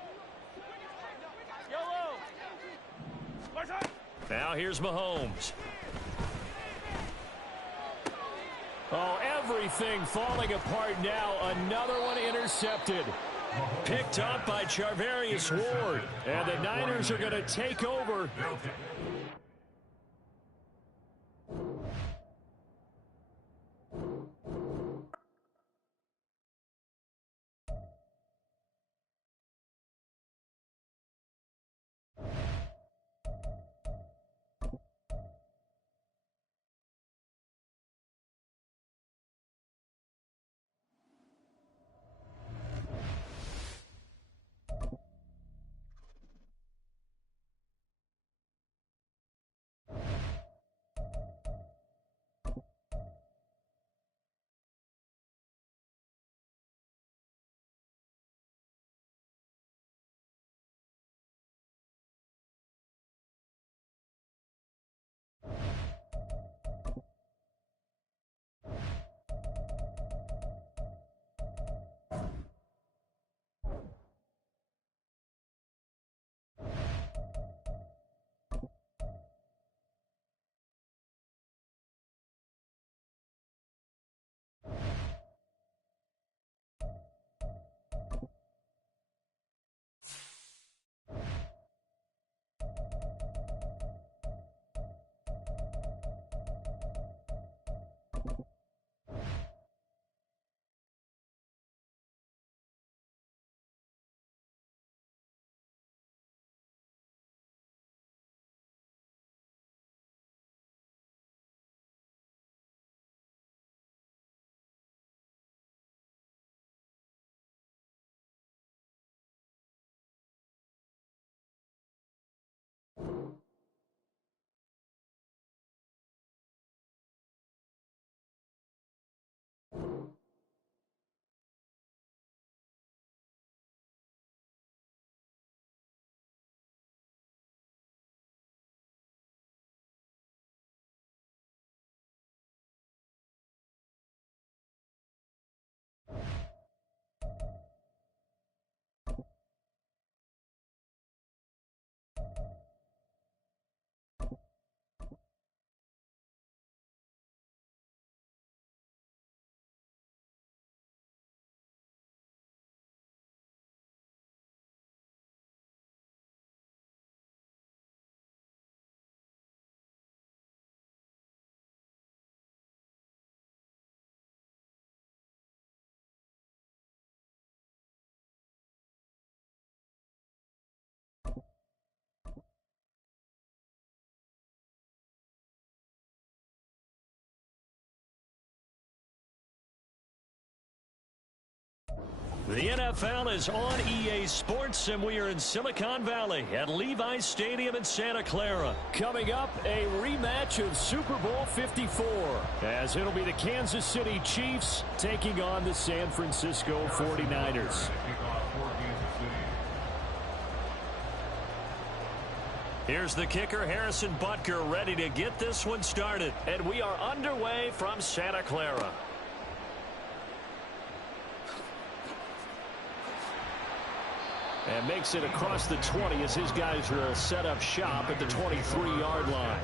Now here's Mahomes. Oh, everything falling apart now. Another one intercepted. Picked up by Charvarius Ward. And the Niners are going to take over. The NFL is on EA Sports, and we are in Silicon Valley at Levi's Stadium in Santa Clara. Coming up, a rematch of Super Bowl 54, as it'll be the Kansas City Chiefs taking on the San Francisco 49ers. Here's the kicker, Harrison Butker, ready to get this one started. And we are underway from Santa Clara. And makes it across the 20 as his guys will set up shop at the 23-yard line.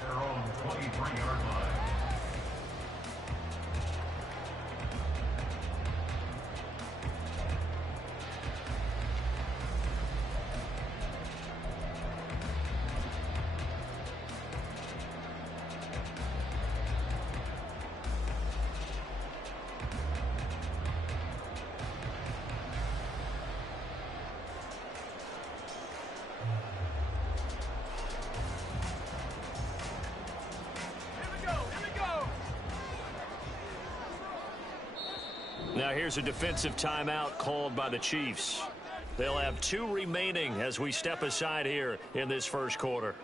Their own 23-yard line. Now here's a defensive timeout called by the Chiefs. They'll have 2 remaining as we step aside here in this first quarter.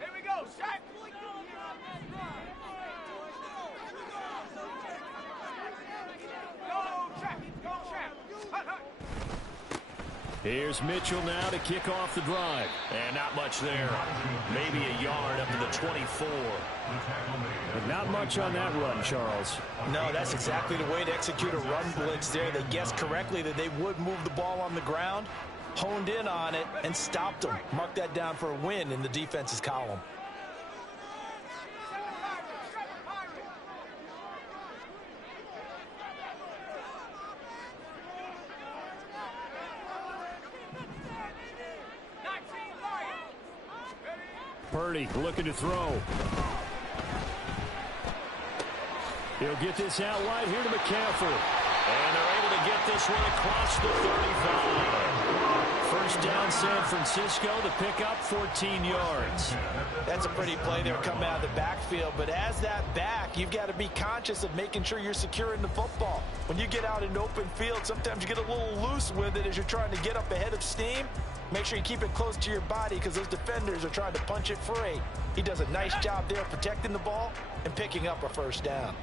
Here we go, Shaq. Go, Shaq. Go, Shaq. Here's Mitchell now to kick off the drive. And not much there. Maybe a yard up to the 24. But not much on that run, Charles. No, that's exactly the way to execute a run blitz there. They guessed correctly that they would move the ball on the ground, honed in on it, and stopped them. Mark that down for a win in the defense's column. Purdy looking to throw. He'll get this out wide here to McCaffrey. And they're able to get this one across the 35. First down, San Francisco. The pickup, 14 yards. That's a pretty play there coming out of the backfield. But as that back, you've got to be conscious of making sure you're securing the football. When you get out in open field, sometimes you get a little loose with it as you're trying to get up ahead of steam. Make sure you keep it close to your body because those defenders are trying to punch it free. He does a nice job there protecting the ball and picking up a first down.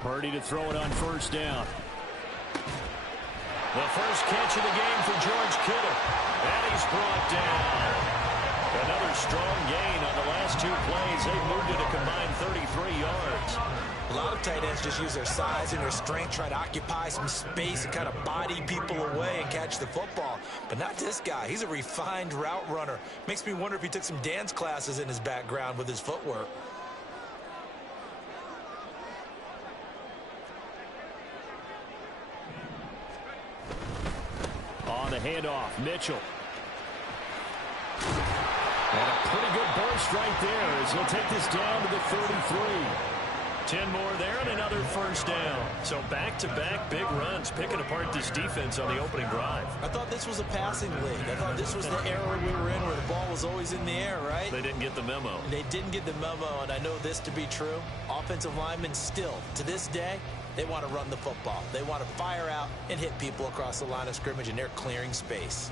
Purdy to throw it on first down. The first catch of the game for George Kittle. And he's brought down. Another strong gain on the last 2 plays. They moved it a combined 33 yards. A lot of tight ends just use their size and their strength, try to occupy some space and kind of body people away and catch the football. But not this guy. He's a refined route runner. Makes me wonder if he took some dance classes in his background with his footwork. On the handoff, Mitchell. And a pretty good burst right there as he'll take this down to the 33. 10 more there and another first down. So back-to-back big runs picking apart this defense on the opening drive. I thought this was a passing league. I thought this was the era we were in where the ball was always in the air, right? They didn't get the memo. They didn't get the memo, and I know this to be true. Offensive linemen still, to this day, They want to run the football. They want to fire out and hit people across the line of scrimmage, and they're clearing space.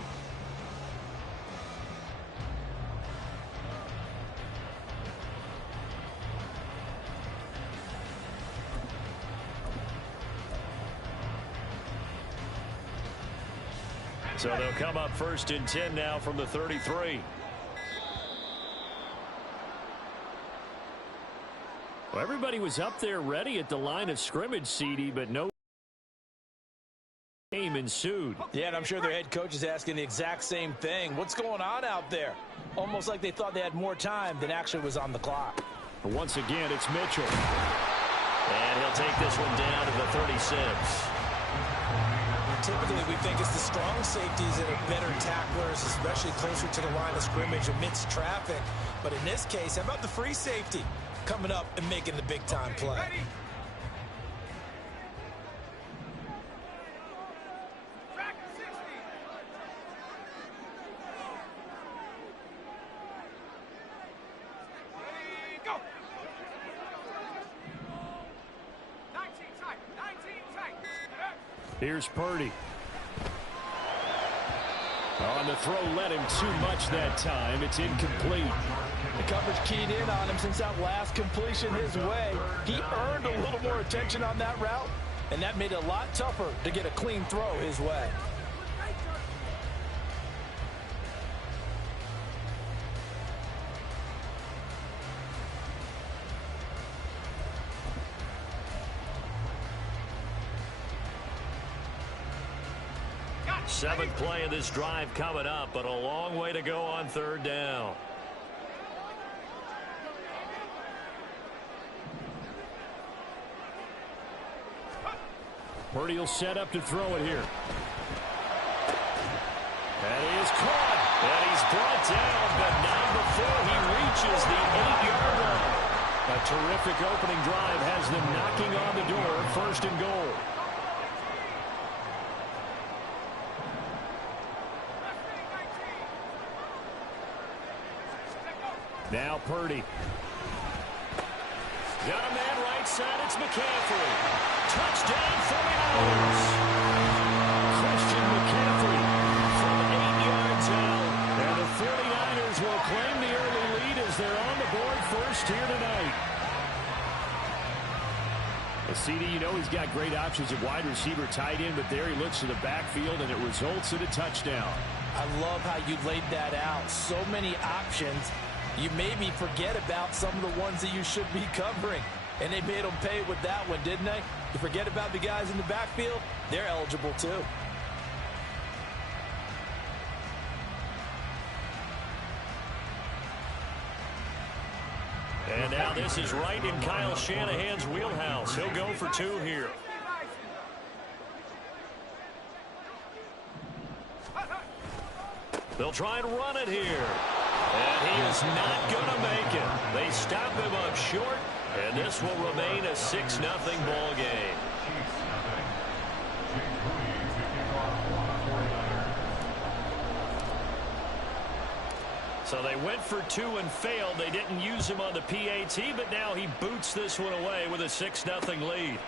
So they'll come up 1st and 10 now from the 33. Well, everybody was up there ready at the line of scrimmage, CD, but no game ensued. Yeah, and I'm sure their head coach is asking the exact same thing. What's going on out there? Almost like they thought they had more time than actually was on the clock. But once again, it's Mitchell. And he'll take this one down to the 36. Typically, we think it's the strong safeties that are better tacklers, especially closer to the line of scrimmage amidst traffic. But in this case, how about the free safety coming up and making the big-time play? Ready? Track 60. Ready, go. 19 tight, 19 tight. Here's Purdy. On the throw, led him too much that time. It's incomplete. The coverage keyed in on him since that last completion his way. He earned a little more attention on that route, and that made it a lot tougher to get a clean throw his way. Seventh play of this drive coming up, but a long way to go on 3rd down. Purdy will set up to throw it here. And he is caught. And he's brought down, but not before he reaches the 8-yard line. A terrific opening drive has them knocking on the door, 1st and goal. Now Purdy. Got a man right side. It's McCaffrey. Touchdown 49ers. Christian McCaffrey from 8 yards out. And the 49ers will claim the early lead as they're on the board first here tonight. The CD, you know he's got great options at wide receiver, tight end, but there he looks to the backfield, and it results in a touchdown. I love how you laid that out. So many options. You maybe forget about some of the ones that you should be covering. And they made them pay with that one, didn't they? You forget about the guys in the backfield, they're eligible too. And now this is right in Kyle Shanahan's wheelhouse. He'll go for 2 here. They'll try and run it here. And he is not going to make it. They stop him up short, and this will remain a 6-0 ball game. So they went for 2 and failed. They didn't use him on the PAT, but now he boots this one away with a 6-0 lead.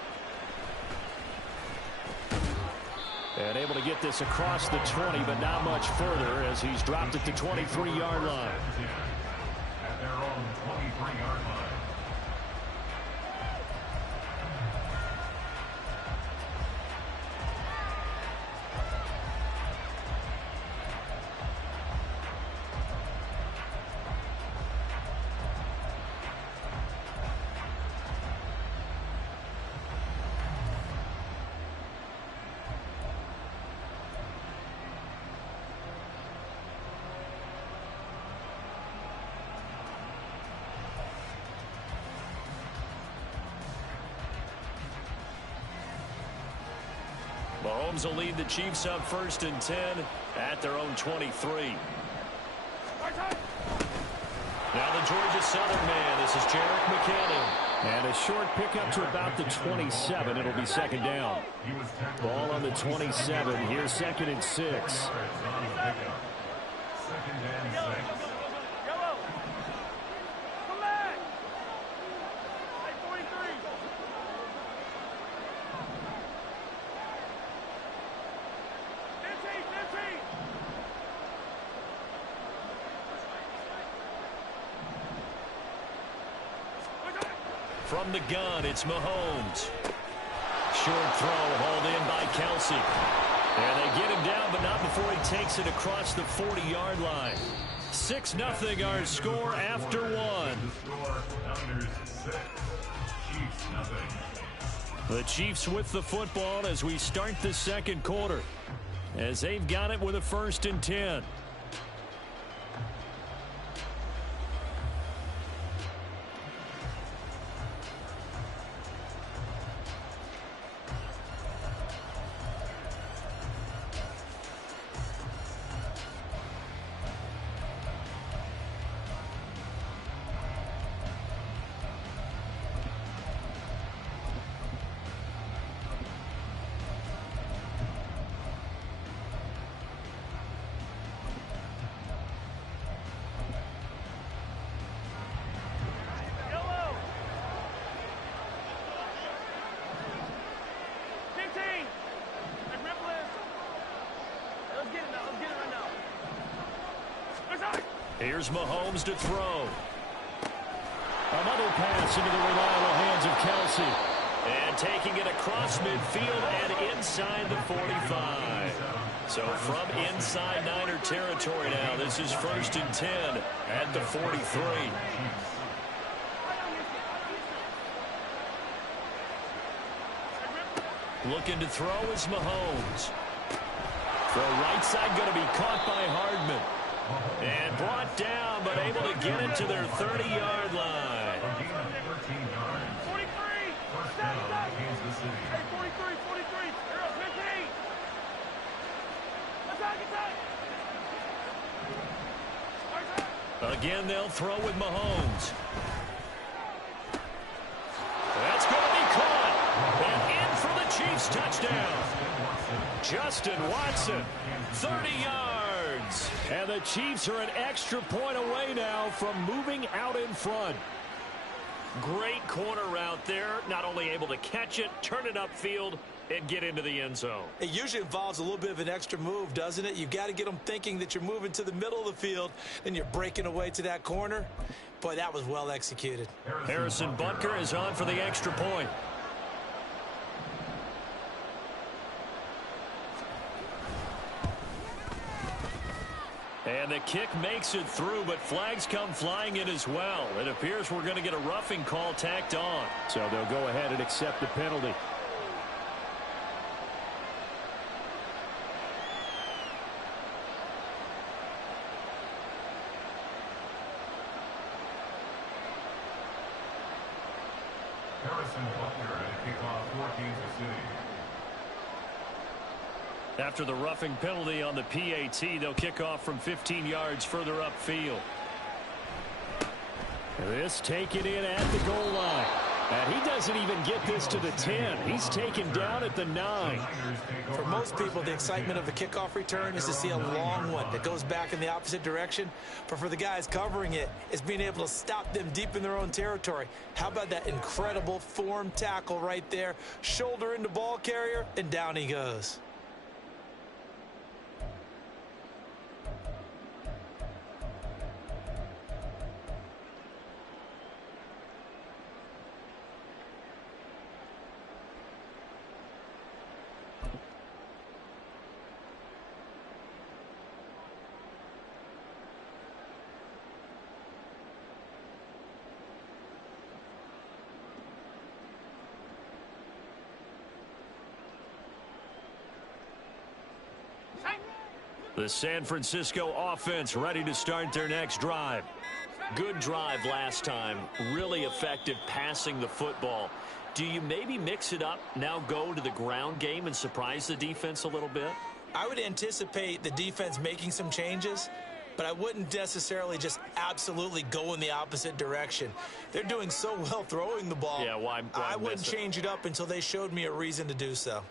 And able to get this across the 20, but not much further as he's dropped it to 23-yard line. At their own 23-yard line. Mahomes will lead the Chiefs up 1st and 10 at their own 23. Now the Georgia Southern man. This is Jarek McKinnon. And a short pickup to about the 27. It'll be 2nd down. Ball on the 27. Here's 2nd and 6. 2nd and 6. From the gun, it's Mahomes. Short throw hauled in by Kelsey. And they get him down, but not before he takes it across the 40-yard line. 6-0 our score after one. The Chiefs with the football as we start the second quarter, as they've got it with a 1st and 10. Here's Mahomes to throw. Another pass into the reliable hands of Kelsey. And taking it across midfield and inside the 45. So from inside Niner territory now, this is 1st and 10 at the 43. Looking to throw is Mahomes. Throw right side going to be caught by Hardman. And brought down, but able to get it to their 30-yard line. 43. Kansas City. Hey, 43, 43. You're up 15. Again, they'll throw with Mahomes. That's going to be caught. And in for the Chiefs touchdown. Justin Watson, 30 yards. And the Chiefs are an extra point away now from moving out in front. Great corner route there. Not only able to catch it, turn it upfield, and get into the end zone. It usually involves a little bit of an extra move, doesn't it? You've got to get them thinking that you're moving to the middle of the field, and you're breaking away to that corner. Boy, that was well executed. Harrison Butker is on for the extra point. And the kick makes it through, but flags come flying in as well. It appears we're going to get a roughing call tacked on. So they'll go ahead and accept the penalty. Harrison Butker at a kickoff for Kansas City. After the roughing penalty on the PAT, they'll kick off from 15 yards further upfield. This taken in at the goal line. And he doesn't even get this to the 10. He's taken down at the 9. For most people, the excitement of a kickoff return is to see a long one that goes back in the opposite direction. But for the guys covering it, it's being able to stop them deep in their own territory. How about that incredible form tackle right there? Shoulder into ball carrier, and down he goes. The San Francisco offense ready to start their next drive. Good drive last time. Really effective passing the football. Do you maybe mix it up, now go to the ground game and surprise the defense a little bit? I would anticipate the defense making some changes, but I wouldn't necessarily just absolutely go in the opposite direction. They're doing so well throwing the ball. Yeah, why I wouldn't change it up until they showed me a reason to do so.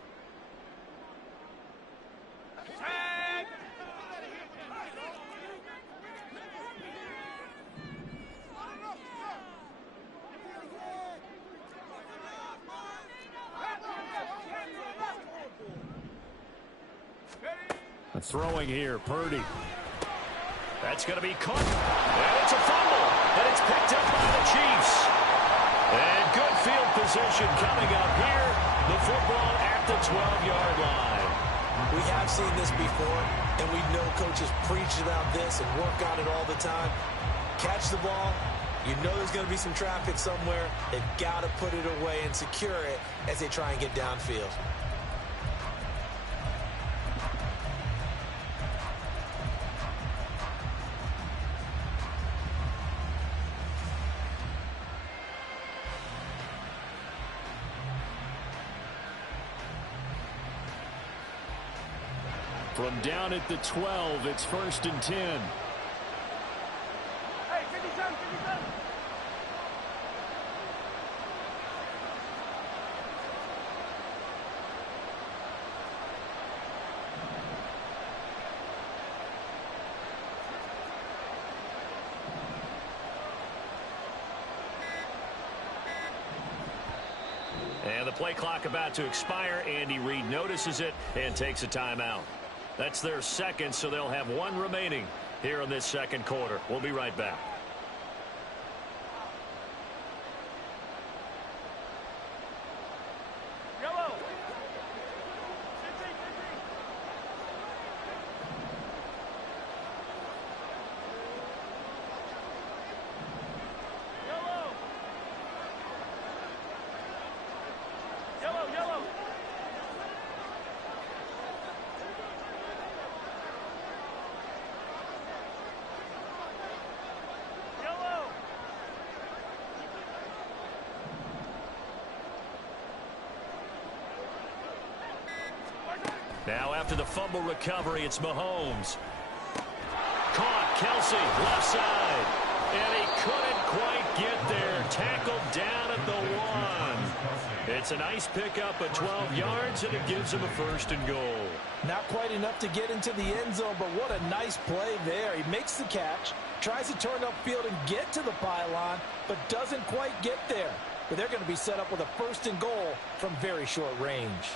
Throwing here, Purdy. That's going to be caught. And it's a fumble. And it's picked up by the Chiefs. And good substitution coming up here. The football at the 12-yard line. We have seen this before, and we know coaches preach about this and work on it all the time. Catch the ball. You know there's going to be some traffic somewhere. They've got to put it away and secure it as they try and get downfield. From down at the 12, it's 1st and 10. Hey, 57, 57. And the play clock about to expire. Andy Reid notices it and takes a timeout. That's their second, so they'll have one remaining here in this second quarter. We'll be right back. Yellow. Yellow. Yellow, yellow. Now after the fumble recovery, it's Mahomes. Caught, Kelsey, left side. And he couldn't quite get there. Tackled down at the 1. It's a nice pickup of 12 yards, and it gives him a 1st and goal. Not quite enough to get into the end zone, but what a nice play there. He makes the catch, tries to turn upfield and get to the pylon, but doesn't quite get there. But they're going to be set up with a 1st and goal from very short range.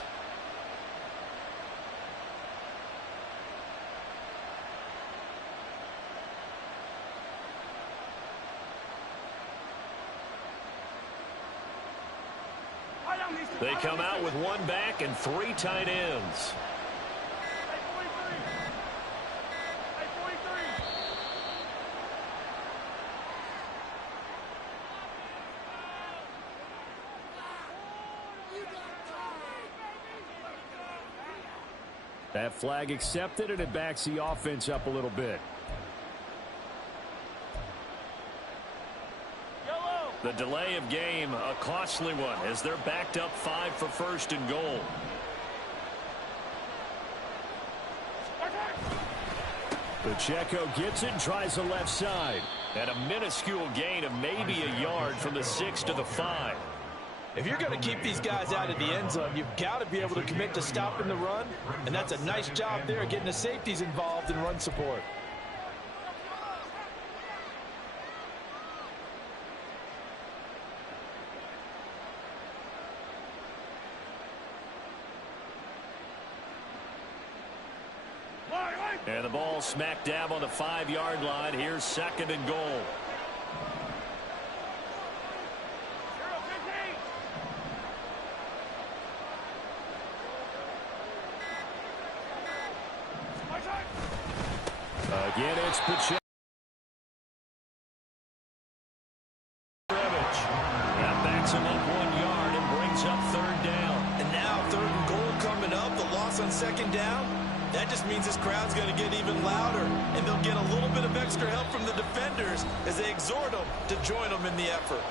They come out with one back and 3 tight ends. That flag accepted, and it backs the offense up a little bit. The delay of game, a costly one, as they're backed up 5 for 1st and goal. Pacheco gets it and tries the left side. And a minuscule gain of maybe a yard from the 6 to the 5. If you're going to keep these guys out of the end zone, you've got to be able to commit to stopping the run. And that's a nice job there, getting the safeties involved in run support. And the ball smack dab on the 5-yard line. Here's 2nd and goal. Again, it's Pacheco. That backs him up 1 yard and brings up 3rd down. And now 3rd and goal coming up. The loss on 2nd down. That just means this crowd's going to get even louder, and they'll get a little bit of extra help from the defenders as they exhort them to join them in the effort.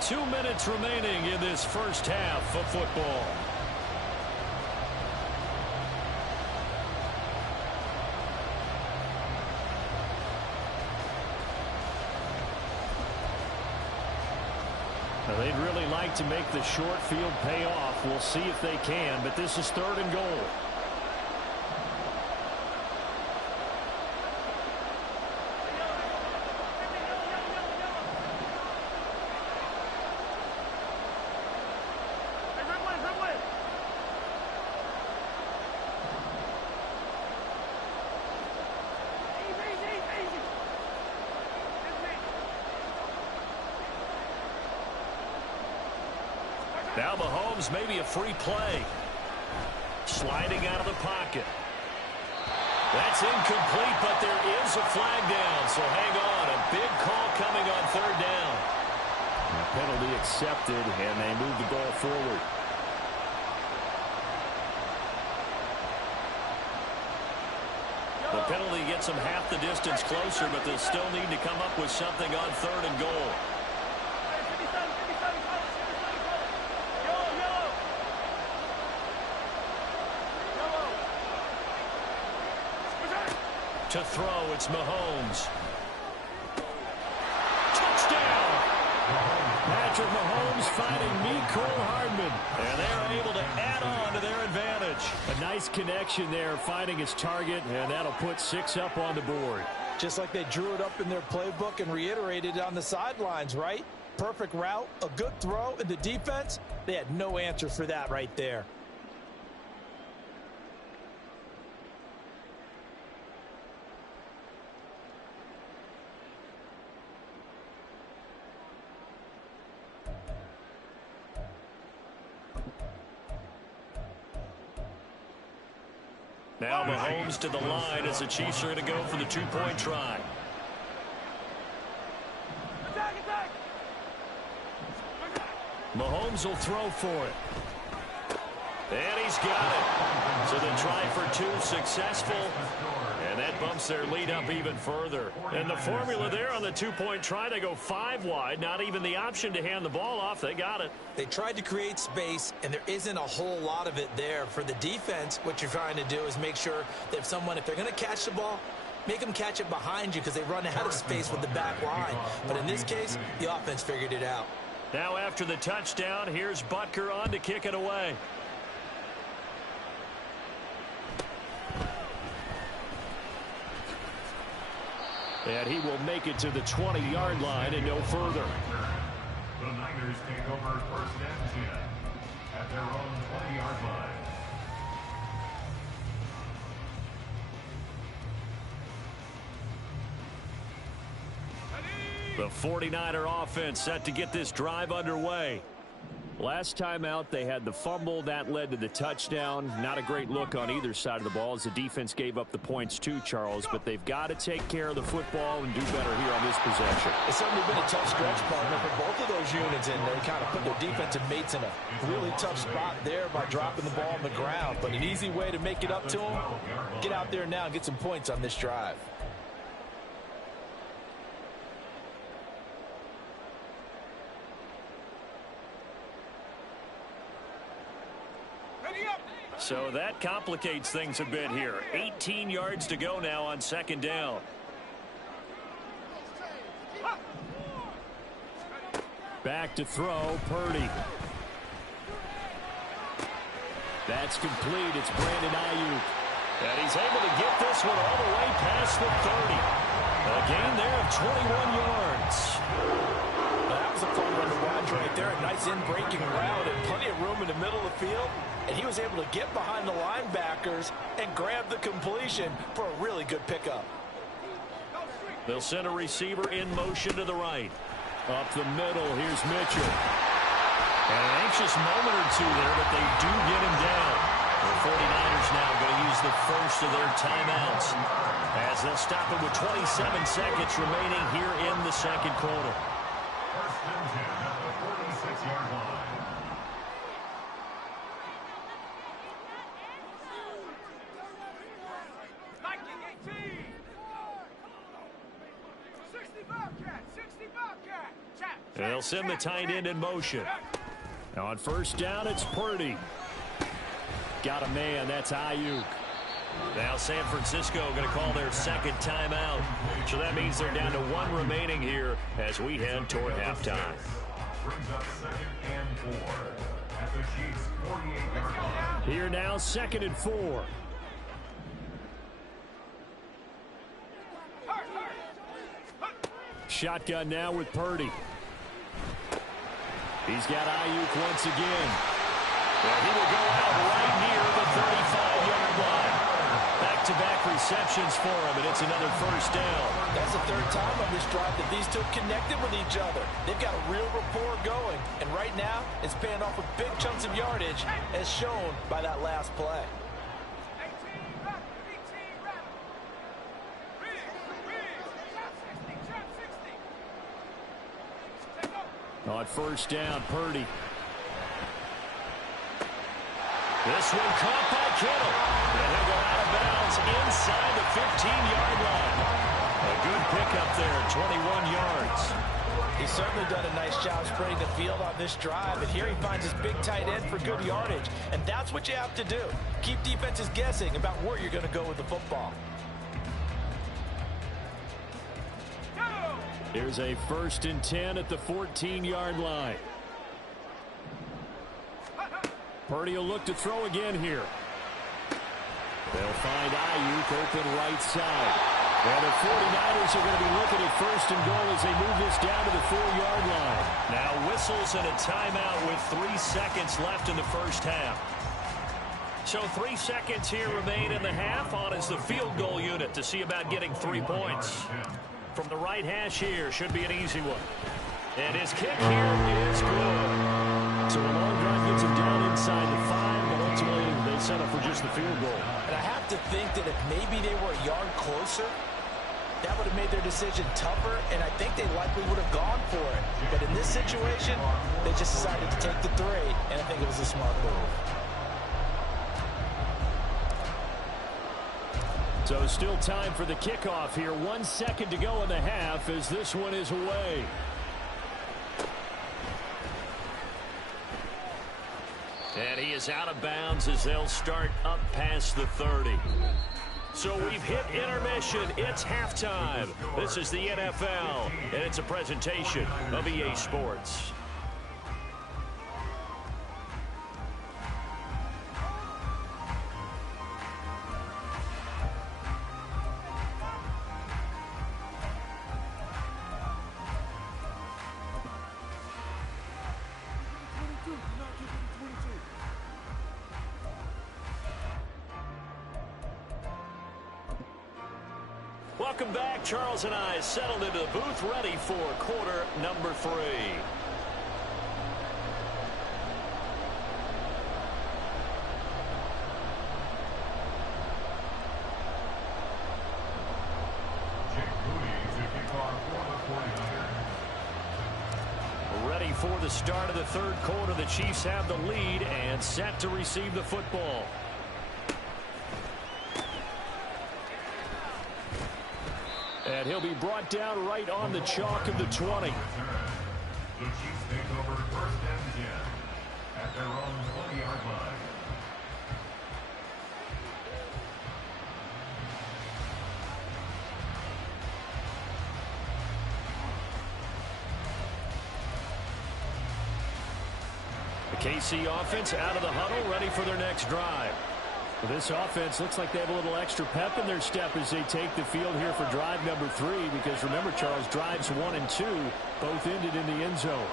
2 minutes remaining in this first half of football. Now, they'd really like to make the short field pay off. We'll see if they can, but this is 3rd and goal. Now Mahomes maybe a free play. Sliding out of the pocket. That's incomplete, but there is a flag down, so hang on. A big call coming on third down. A penalty accepted, and they move the ball forward. The penalty gets them half the distance closer, but they'll still need to come up with something on third and goal. To throw, it's Mahomes. Touchdown! Patrick Mahomes finding Mecole Hardman. And they're able to add on to their advantage. A nice connection there, finding his target, and that'll put 6 up on the board. Just like they drew it up in their playbook and reiterated it on the sidelines, right? Perfect route, a good throw, and the defense, they had no answer for that right there. Now Mahomes to the line as the Chiefs are going to go for the 2-point try. Mahomes will throw for it. And he's got it. So the try for 2 successful. And that bumps their lead up even further. And the formula there on the 2-point try, they go 5 wide. Not even the option to hand the ball off. They got it. They tried to create space, and there isn't a whole lot of it there. For the defense, what you're trying to do is make sure that if they're going to catch the ball, make them catch it behind you because they run out of space with the back line. But in this case, the offense figured it out. Now after the touchdown, here's Butker on to kick it away. And he will make it to the 20-yard line and no further. The Niners take over first and 10 at their own 20-yard line. The 49er offense set to get this drive underway. Last time out, they had the fumble. That led to the touchdown. Not a great look on either side of the ball as the defense gave up the points too, Charles. But they've got to take care of the football and do better here on this possession. It's certainly been a tough stretch, partner, for both of those units, and they kind of put their defensive mates in a really tough spot there by dropping the ball on the ground. But an easy way to make it up to them, get out there now and get some points on this drive. So that complicates things a bit here. 18 yards to go now on second down. Back to throw, Purdy. That's complete. It's Brandon Ayuk. And he's able to get this one all the way past the 30. A gain there of 21 yards. That was a fun one to watch right there. A nice in-breaking route and plenty of room in the middle of the field. And he was able to get behind the linebackers and grab the completion for a really good pickup. They'll send a receiver in motion to the right. Up the middle, here's Mitchell. And an anxious moment or two there, but they do get him down. The 49ers now going to use the first of their timeouts as they'll stop it with 27 seconds remaining here in the second quarter. First and 10 at the 46-yard line. And they'll send the tight end in motion. Now on first down, it's Purdy. Got a man, that's Ayuk. Now San Francisco going to call their second timeout. So that means they're down to 1 remaining here as we head toward halftime. Brings up 2nd and 4 at the Chiefs' 48-yard line. Here now, 2nd and 4. Shotgun now with Purdy. He's got Ayuk once again. And he will go out right near the 35-yard line. Back to back-to-back receptions for him, and it's another first down. That's the third time on this drive that these two connected with each other. They've got a real rapport going, and right now it's paying off with big chunks of yardage, as shown by that last play. On first down, Purdy. This one caught by Kittle. And he'll go out of bounds inside the 15-yard line. A good pickup there, 21 yards. He's certainly done a nice job spreading the field on this drive, and here he finds his big tight end for good yardage. And that's what you have to do. Keep defenses guessing about where you're going to go with the football. Here's a 1st and 10 at the 14-yard line. Purdy will look to throw again here. They'll find Ayuk open right side. And the 49ers are going to be looking at 1st and goal as they move this down to the 4-yard line. Now whistles and a timeout with 3 seconds left in the first half. So 3 seconds here remain in the half. On is the field goal unit to see about getting 3 points. From the right hash here, should be an easy one. And his kick here is good. So a long drive gets him down inside the 5, but ultimately they settle for just the field goal. And I have to think that if maybe they were a yard closer, that would have made their decision tougher, and I think they likely would have gone for it. But in this situation, they just decided to take the 3, and I think it was a smart move. So still time for the kickoff here. 1 second to go in the half as this one is away. And he is out of bounds as they'll start up past the 30. So we've hit intermission. It's halftime. This is the NFL, and it's a presentation of EA Sports. Welcome back. Charles and I settled into the booth, ready for quarter number 3. Ready for the start of the third quarter. The Chiefs have the lead and set to receive the football. And he'll be brought down right on the chalk of the 20. The Chiefs take over 1st and 10 at their own 20-yard line. The KC offense out of the huddle, ready for their next drive. Well, this offense looks like they have a little extra pep in their step as they take the field here for drive number 3, because remember, Charles, drives 1 and 2 both ended in the end zone.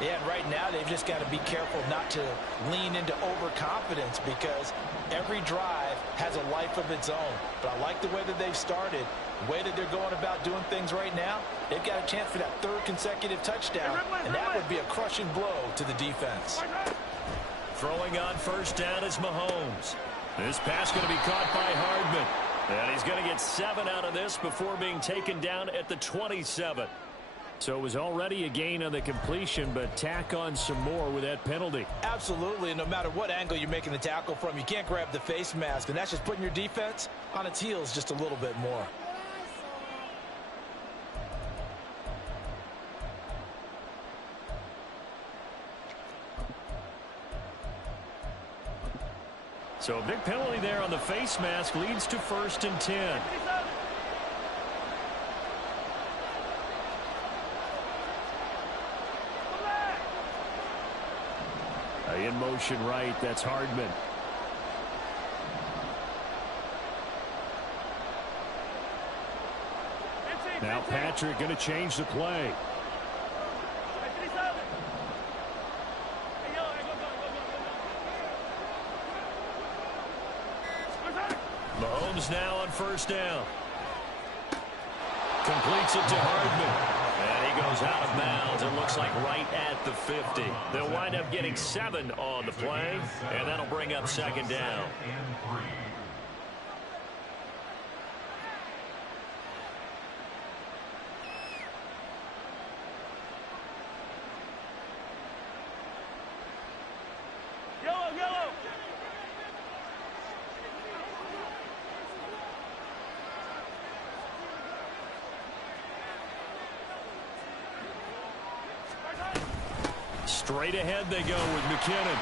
Yeah, and right now they've just got to be careful not to lean into overconfidence, because every drive has a life of its own. But I like the way that they've started, the way that they're going about doing things right now. They've got a chance for that 3rd consecutive touchdown, and that would be a crushing blow to the defense. Throwing on first down is Mahomes. This pass going to be caught by Hardman. And he's going to get 7 out of this before being taken down at the 27. So it was already a gain on the completion, but tack on some more with that penalty. Absolutely, and no matter what angle you're making the tackle from, you can't grab the face mask, and that's just putting your defense on its heels just a little bit more. So a big penalty there on the face mask leads to 1st and 10. In motion right, that's Hardman. Now Patrick going to change the play. Mahomes Mahomes now on first down. Completes it to Hardman. And he goes out of bounds. It looks like right at the 50. They'll wind up getting 7 on the play, and that'll bring up second down. Yellow, yellow. Straight ahead they go with McKinnon.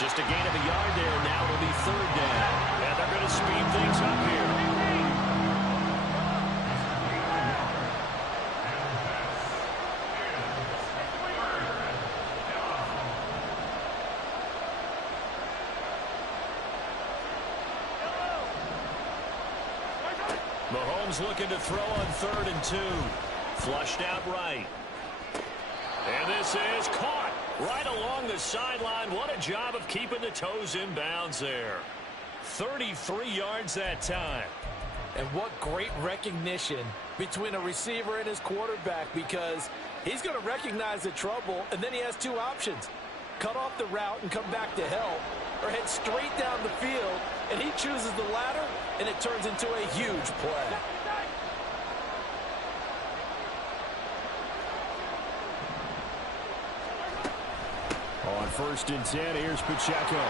Just a gain of a yard there. Now it'll be third down. And they're going to speed things up here. Mahomes looking to throw on 3rd and 2. Flushed out right. And this is caught right along the sideline. What a job of keeping the toes in bounds there. 33 yards that time. And what great recognition between a receiver and his quarterback, because he's going to recognize the trouble, and then he has 2 options. Cut off the route and come back to help, or head straight down the field, and he chooses the latter, and it turns into a huge play. On 1st and 10, here's Pacheco.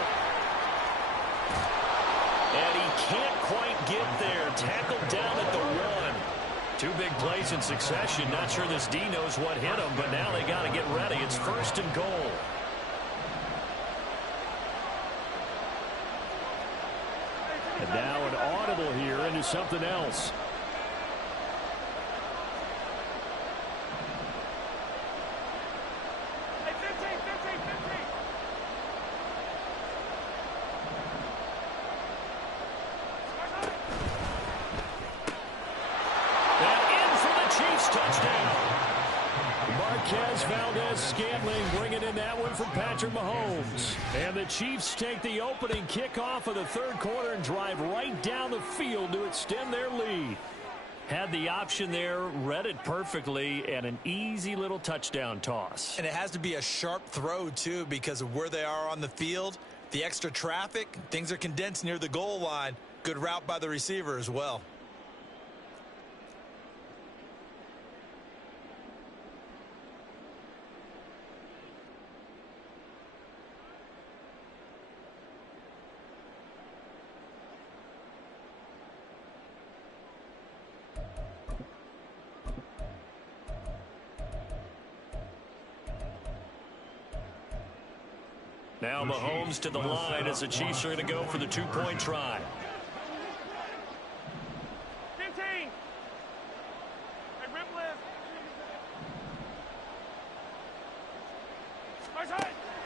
And he can't quite get there. Tackled down at the 1. 2 big plays in succession. Not sure this D knows what hit him, but now they got to get ready. It's 1st and goal. And now an audible here into something else. Valdez-Scantling bringing in that one from Patrick Mahomes. And the Chiefs take the opening kickoff of the 3rd quarter and drive right down the field to extend their lead. Had the option there, read it perfectly, and an easy little touchdown toss. And it has to be a sharp throw, too, because of where they are on the field. The extra traffic, things are condensed near the goal line. Good route by the receiver as well. Now Mahomes to the line as the Chiefs are going to go for the 2-point try. 15. Hey,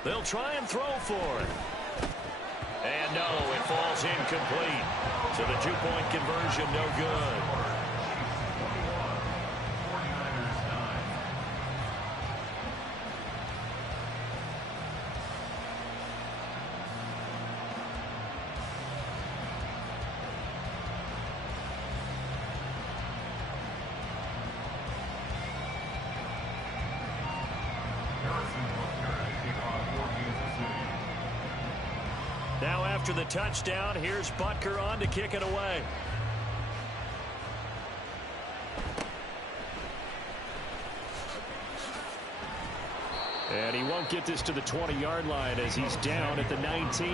They'll try and throw for it. And no, it falls incomplete. So the 2-point conversion no good. Now after the touchdown, here's Butker on to kick it away. And he won't get this to the 20-yard line as he's down at the 19.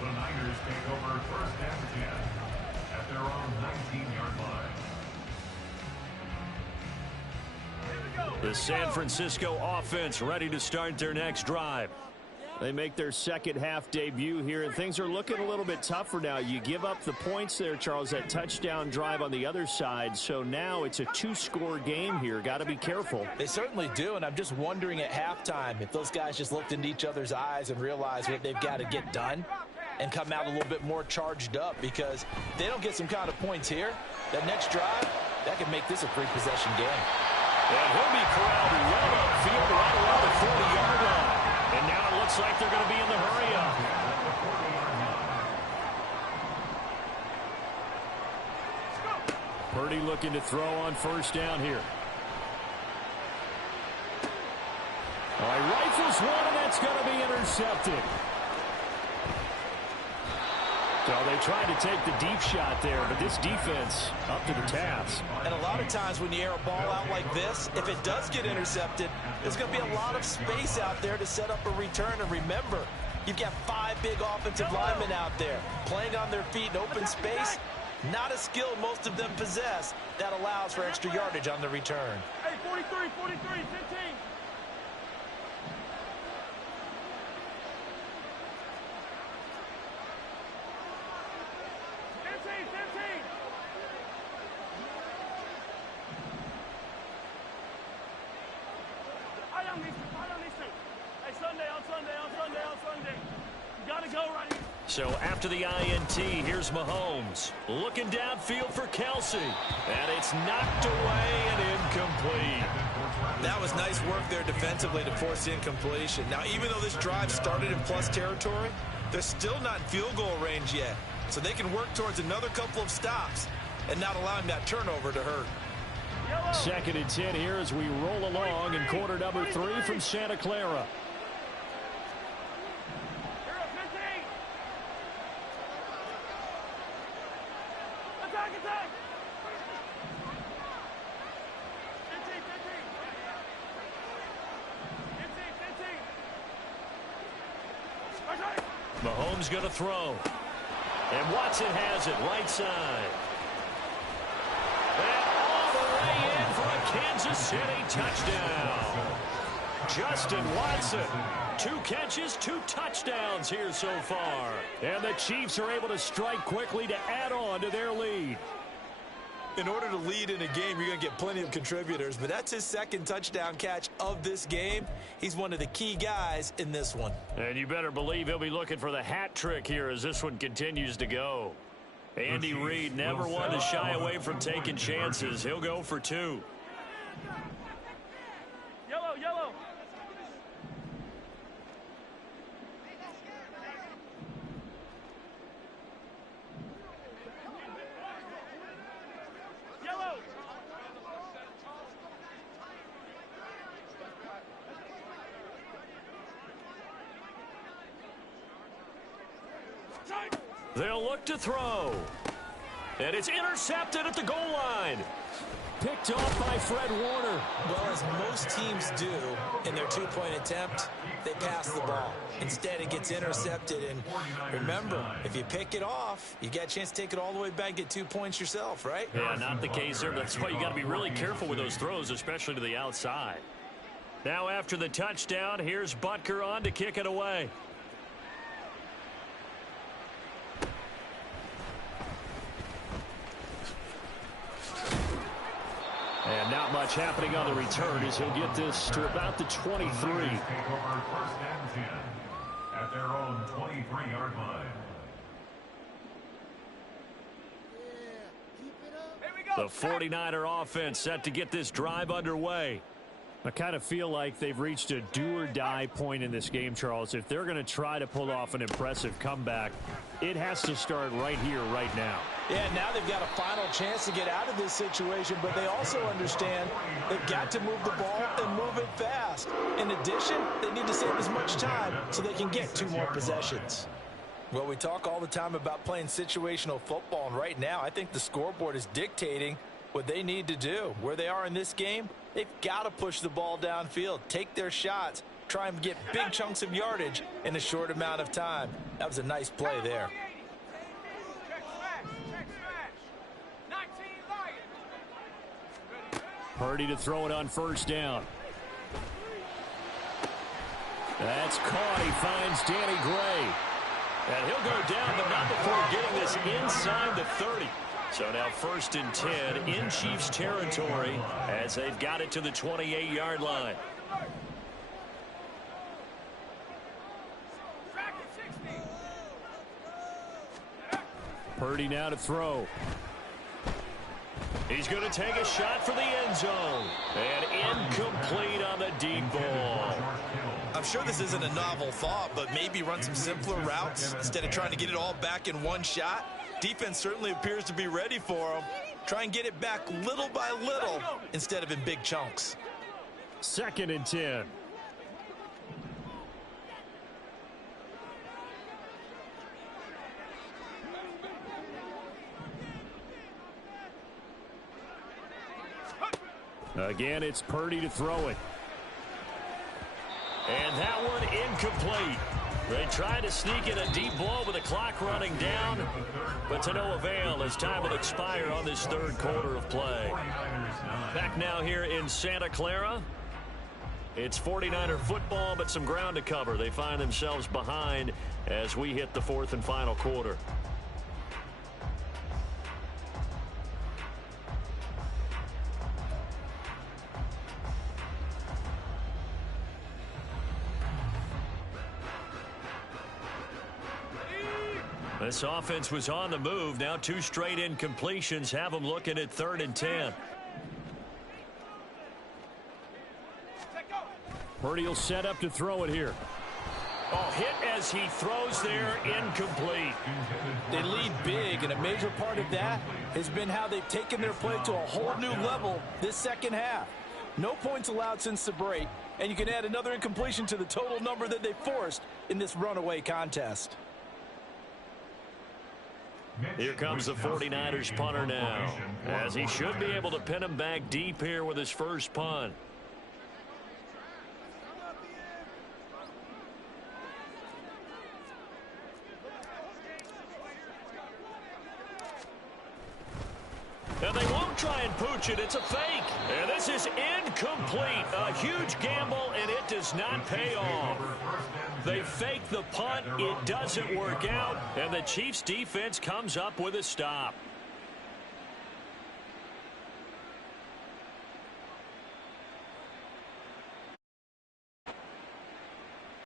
The Niners take over 1st and 10 at their own 19-yard line. The San Francisco offense ready to start their next drive. They make their second half debut here, and things are looking a little bit tougher now. You give up the points there, Charles, that touchdown drive on the other side. So now it's a 2-score game here. Got to be careful. They certainly do, and I'm just wondering at halftime if those guys just looked into each other's eyes and realized what they've got to get done and come out a little bit more charged up, because if they don't get some kind of points here, that next drive, that could make this a 3-possession game. And he'll be corralled right upfield right around the 40-yard line. And now it looks like they're going to be in the hurry-up. looking to throw on first down here. All right, rifles one, and that's going to be intercepted. So they tried to take the deep shot there, but this defense up to the task. And a lot of times when you air a ball out like this, if it does get intercepted, there's going to be a lot of space out there to set up a return. And remember, you've got 5 big offensive linemen out there playing on their feet in open space. Not a skill most of them possess that allows for extra yardage on the return. Hey, 43, 15. So after the INT, here's Mahomes. Looking downfield for Kelsey. And it's knocked away and incomplete. That was nice work there defensively to force the incompletion. Now, even though this drive started in plus territory, they're still not in field goal range yet. So they can work towards another couple of stops and not allowing that turnover to hurt. 2nd and 10 here as we roll along in quarter number 3 from Santa Clara. Mahomes going to throw. And Watson has it right side. And all the way in for a Kansas City touchdown. Justin Watson. 2 catches, 2 touchdowns here so far. And the Chiefs are able to strike quickly to add on to their lead. In order to lead in a game, you're going to get plenty of contributors, but that's his 2nd touchdown catch of this game. He's one of the key guys in this one. And you better believe he'll be looking for the hat trick here as this one continues to go. Andy Reid never one to shy away from taking chances. He'll go for 2. Yellow. They'll look to throw. And it's intercepted at the goal line. Picked off by Fred Warner. Well, as most teams do in their 2-point attempt, they pass the ball. Instead, it gets intercepted. And remember, if you pick it off, you got a chance to take it all the way back and get 2 points yourself, right? Yeah, not the case there. That's why you got to be really careful with those throws, especially to the outside. Now after the touchdown, here's Butker on to kick it away. And not much happening on the return as he'll get this to about the 23. Take over 1st and 10 at their own 23-yard line. The 49er offense set to get this drive underway. I kind of feel like they've reached a do-or-die point in this game, Charles. If they're going to try to pull off an impressive comeback, it has to start right here, right now. Yeah, now they've got a final chance to get out of this situation, but they also understand they've got to move the ball and move it fast. In addition, they need to save as much time so they can get 2 more possessions. Well, we talk all the time about playing situational football, and right now I think the scoreboard is dictating what they need to do. Where they are in this game, they've got to push the ball downfield, take their shots, try and get big chunks of yardage in a short amount of time. That was a nice play there. Purdy to throw it on first down. That's caught. He finds Danny Gray. And he'll go down, but not before getting this inside the 30. So now 1st and 10 in Chiefs territory as they've got it to the 28-yard line. Purdy now to throw. He's going to take a shot for the end zone. And incomplete on the deep ball. I'm sure this isn't a novel thought, but maybe run some simpler routes instead of trying to get it all back in one shot. Defense certainly appears to be ready for him. Try and get it back little by little instead of in big chunks. 2nd and 10. Again, it's Purdy to throw it. And that one incomplete. They tried to sneak in a deep ball with the clock running down, but to no avail as time will expire on this 3rd quarter of play. Back now here in Santa Clara. It's 49er football, but some ground to cover. They find themselves behind as we hit the 4th and final quarter. This offense was on the move. Now 2 straight incompletions have them looking at 3rd and 10. Purdy will set up to throw it here. Oh, hit as he throws there, incomplete. They lead big, and a major part of that has been how they've taken their play to a whole new level this 2nd half. No points allowed since the break, and you can add another incompletion to the total number that they forced in this runaway contest. Here comes the 49ers punter now, as he should be able to pin him back deep here with his first punt. And they won't try and pooch it. It's a fake. And this is incomplete. A huge gamble, and it does not pay off. They fake the punt. It doesn't work out. And the Chiefs defense comes up with a stop.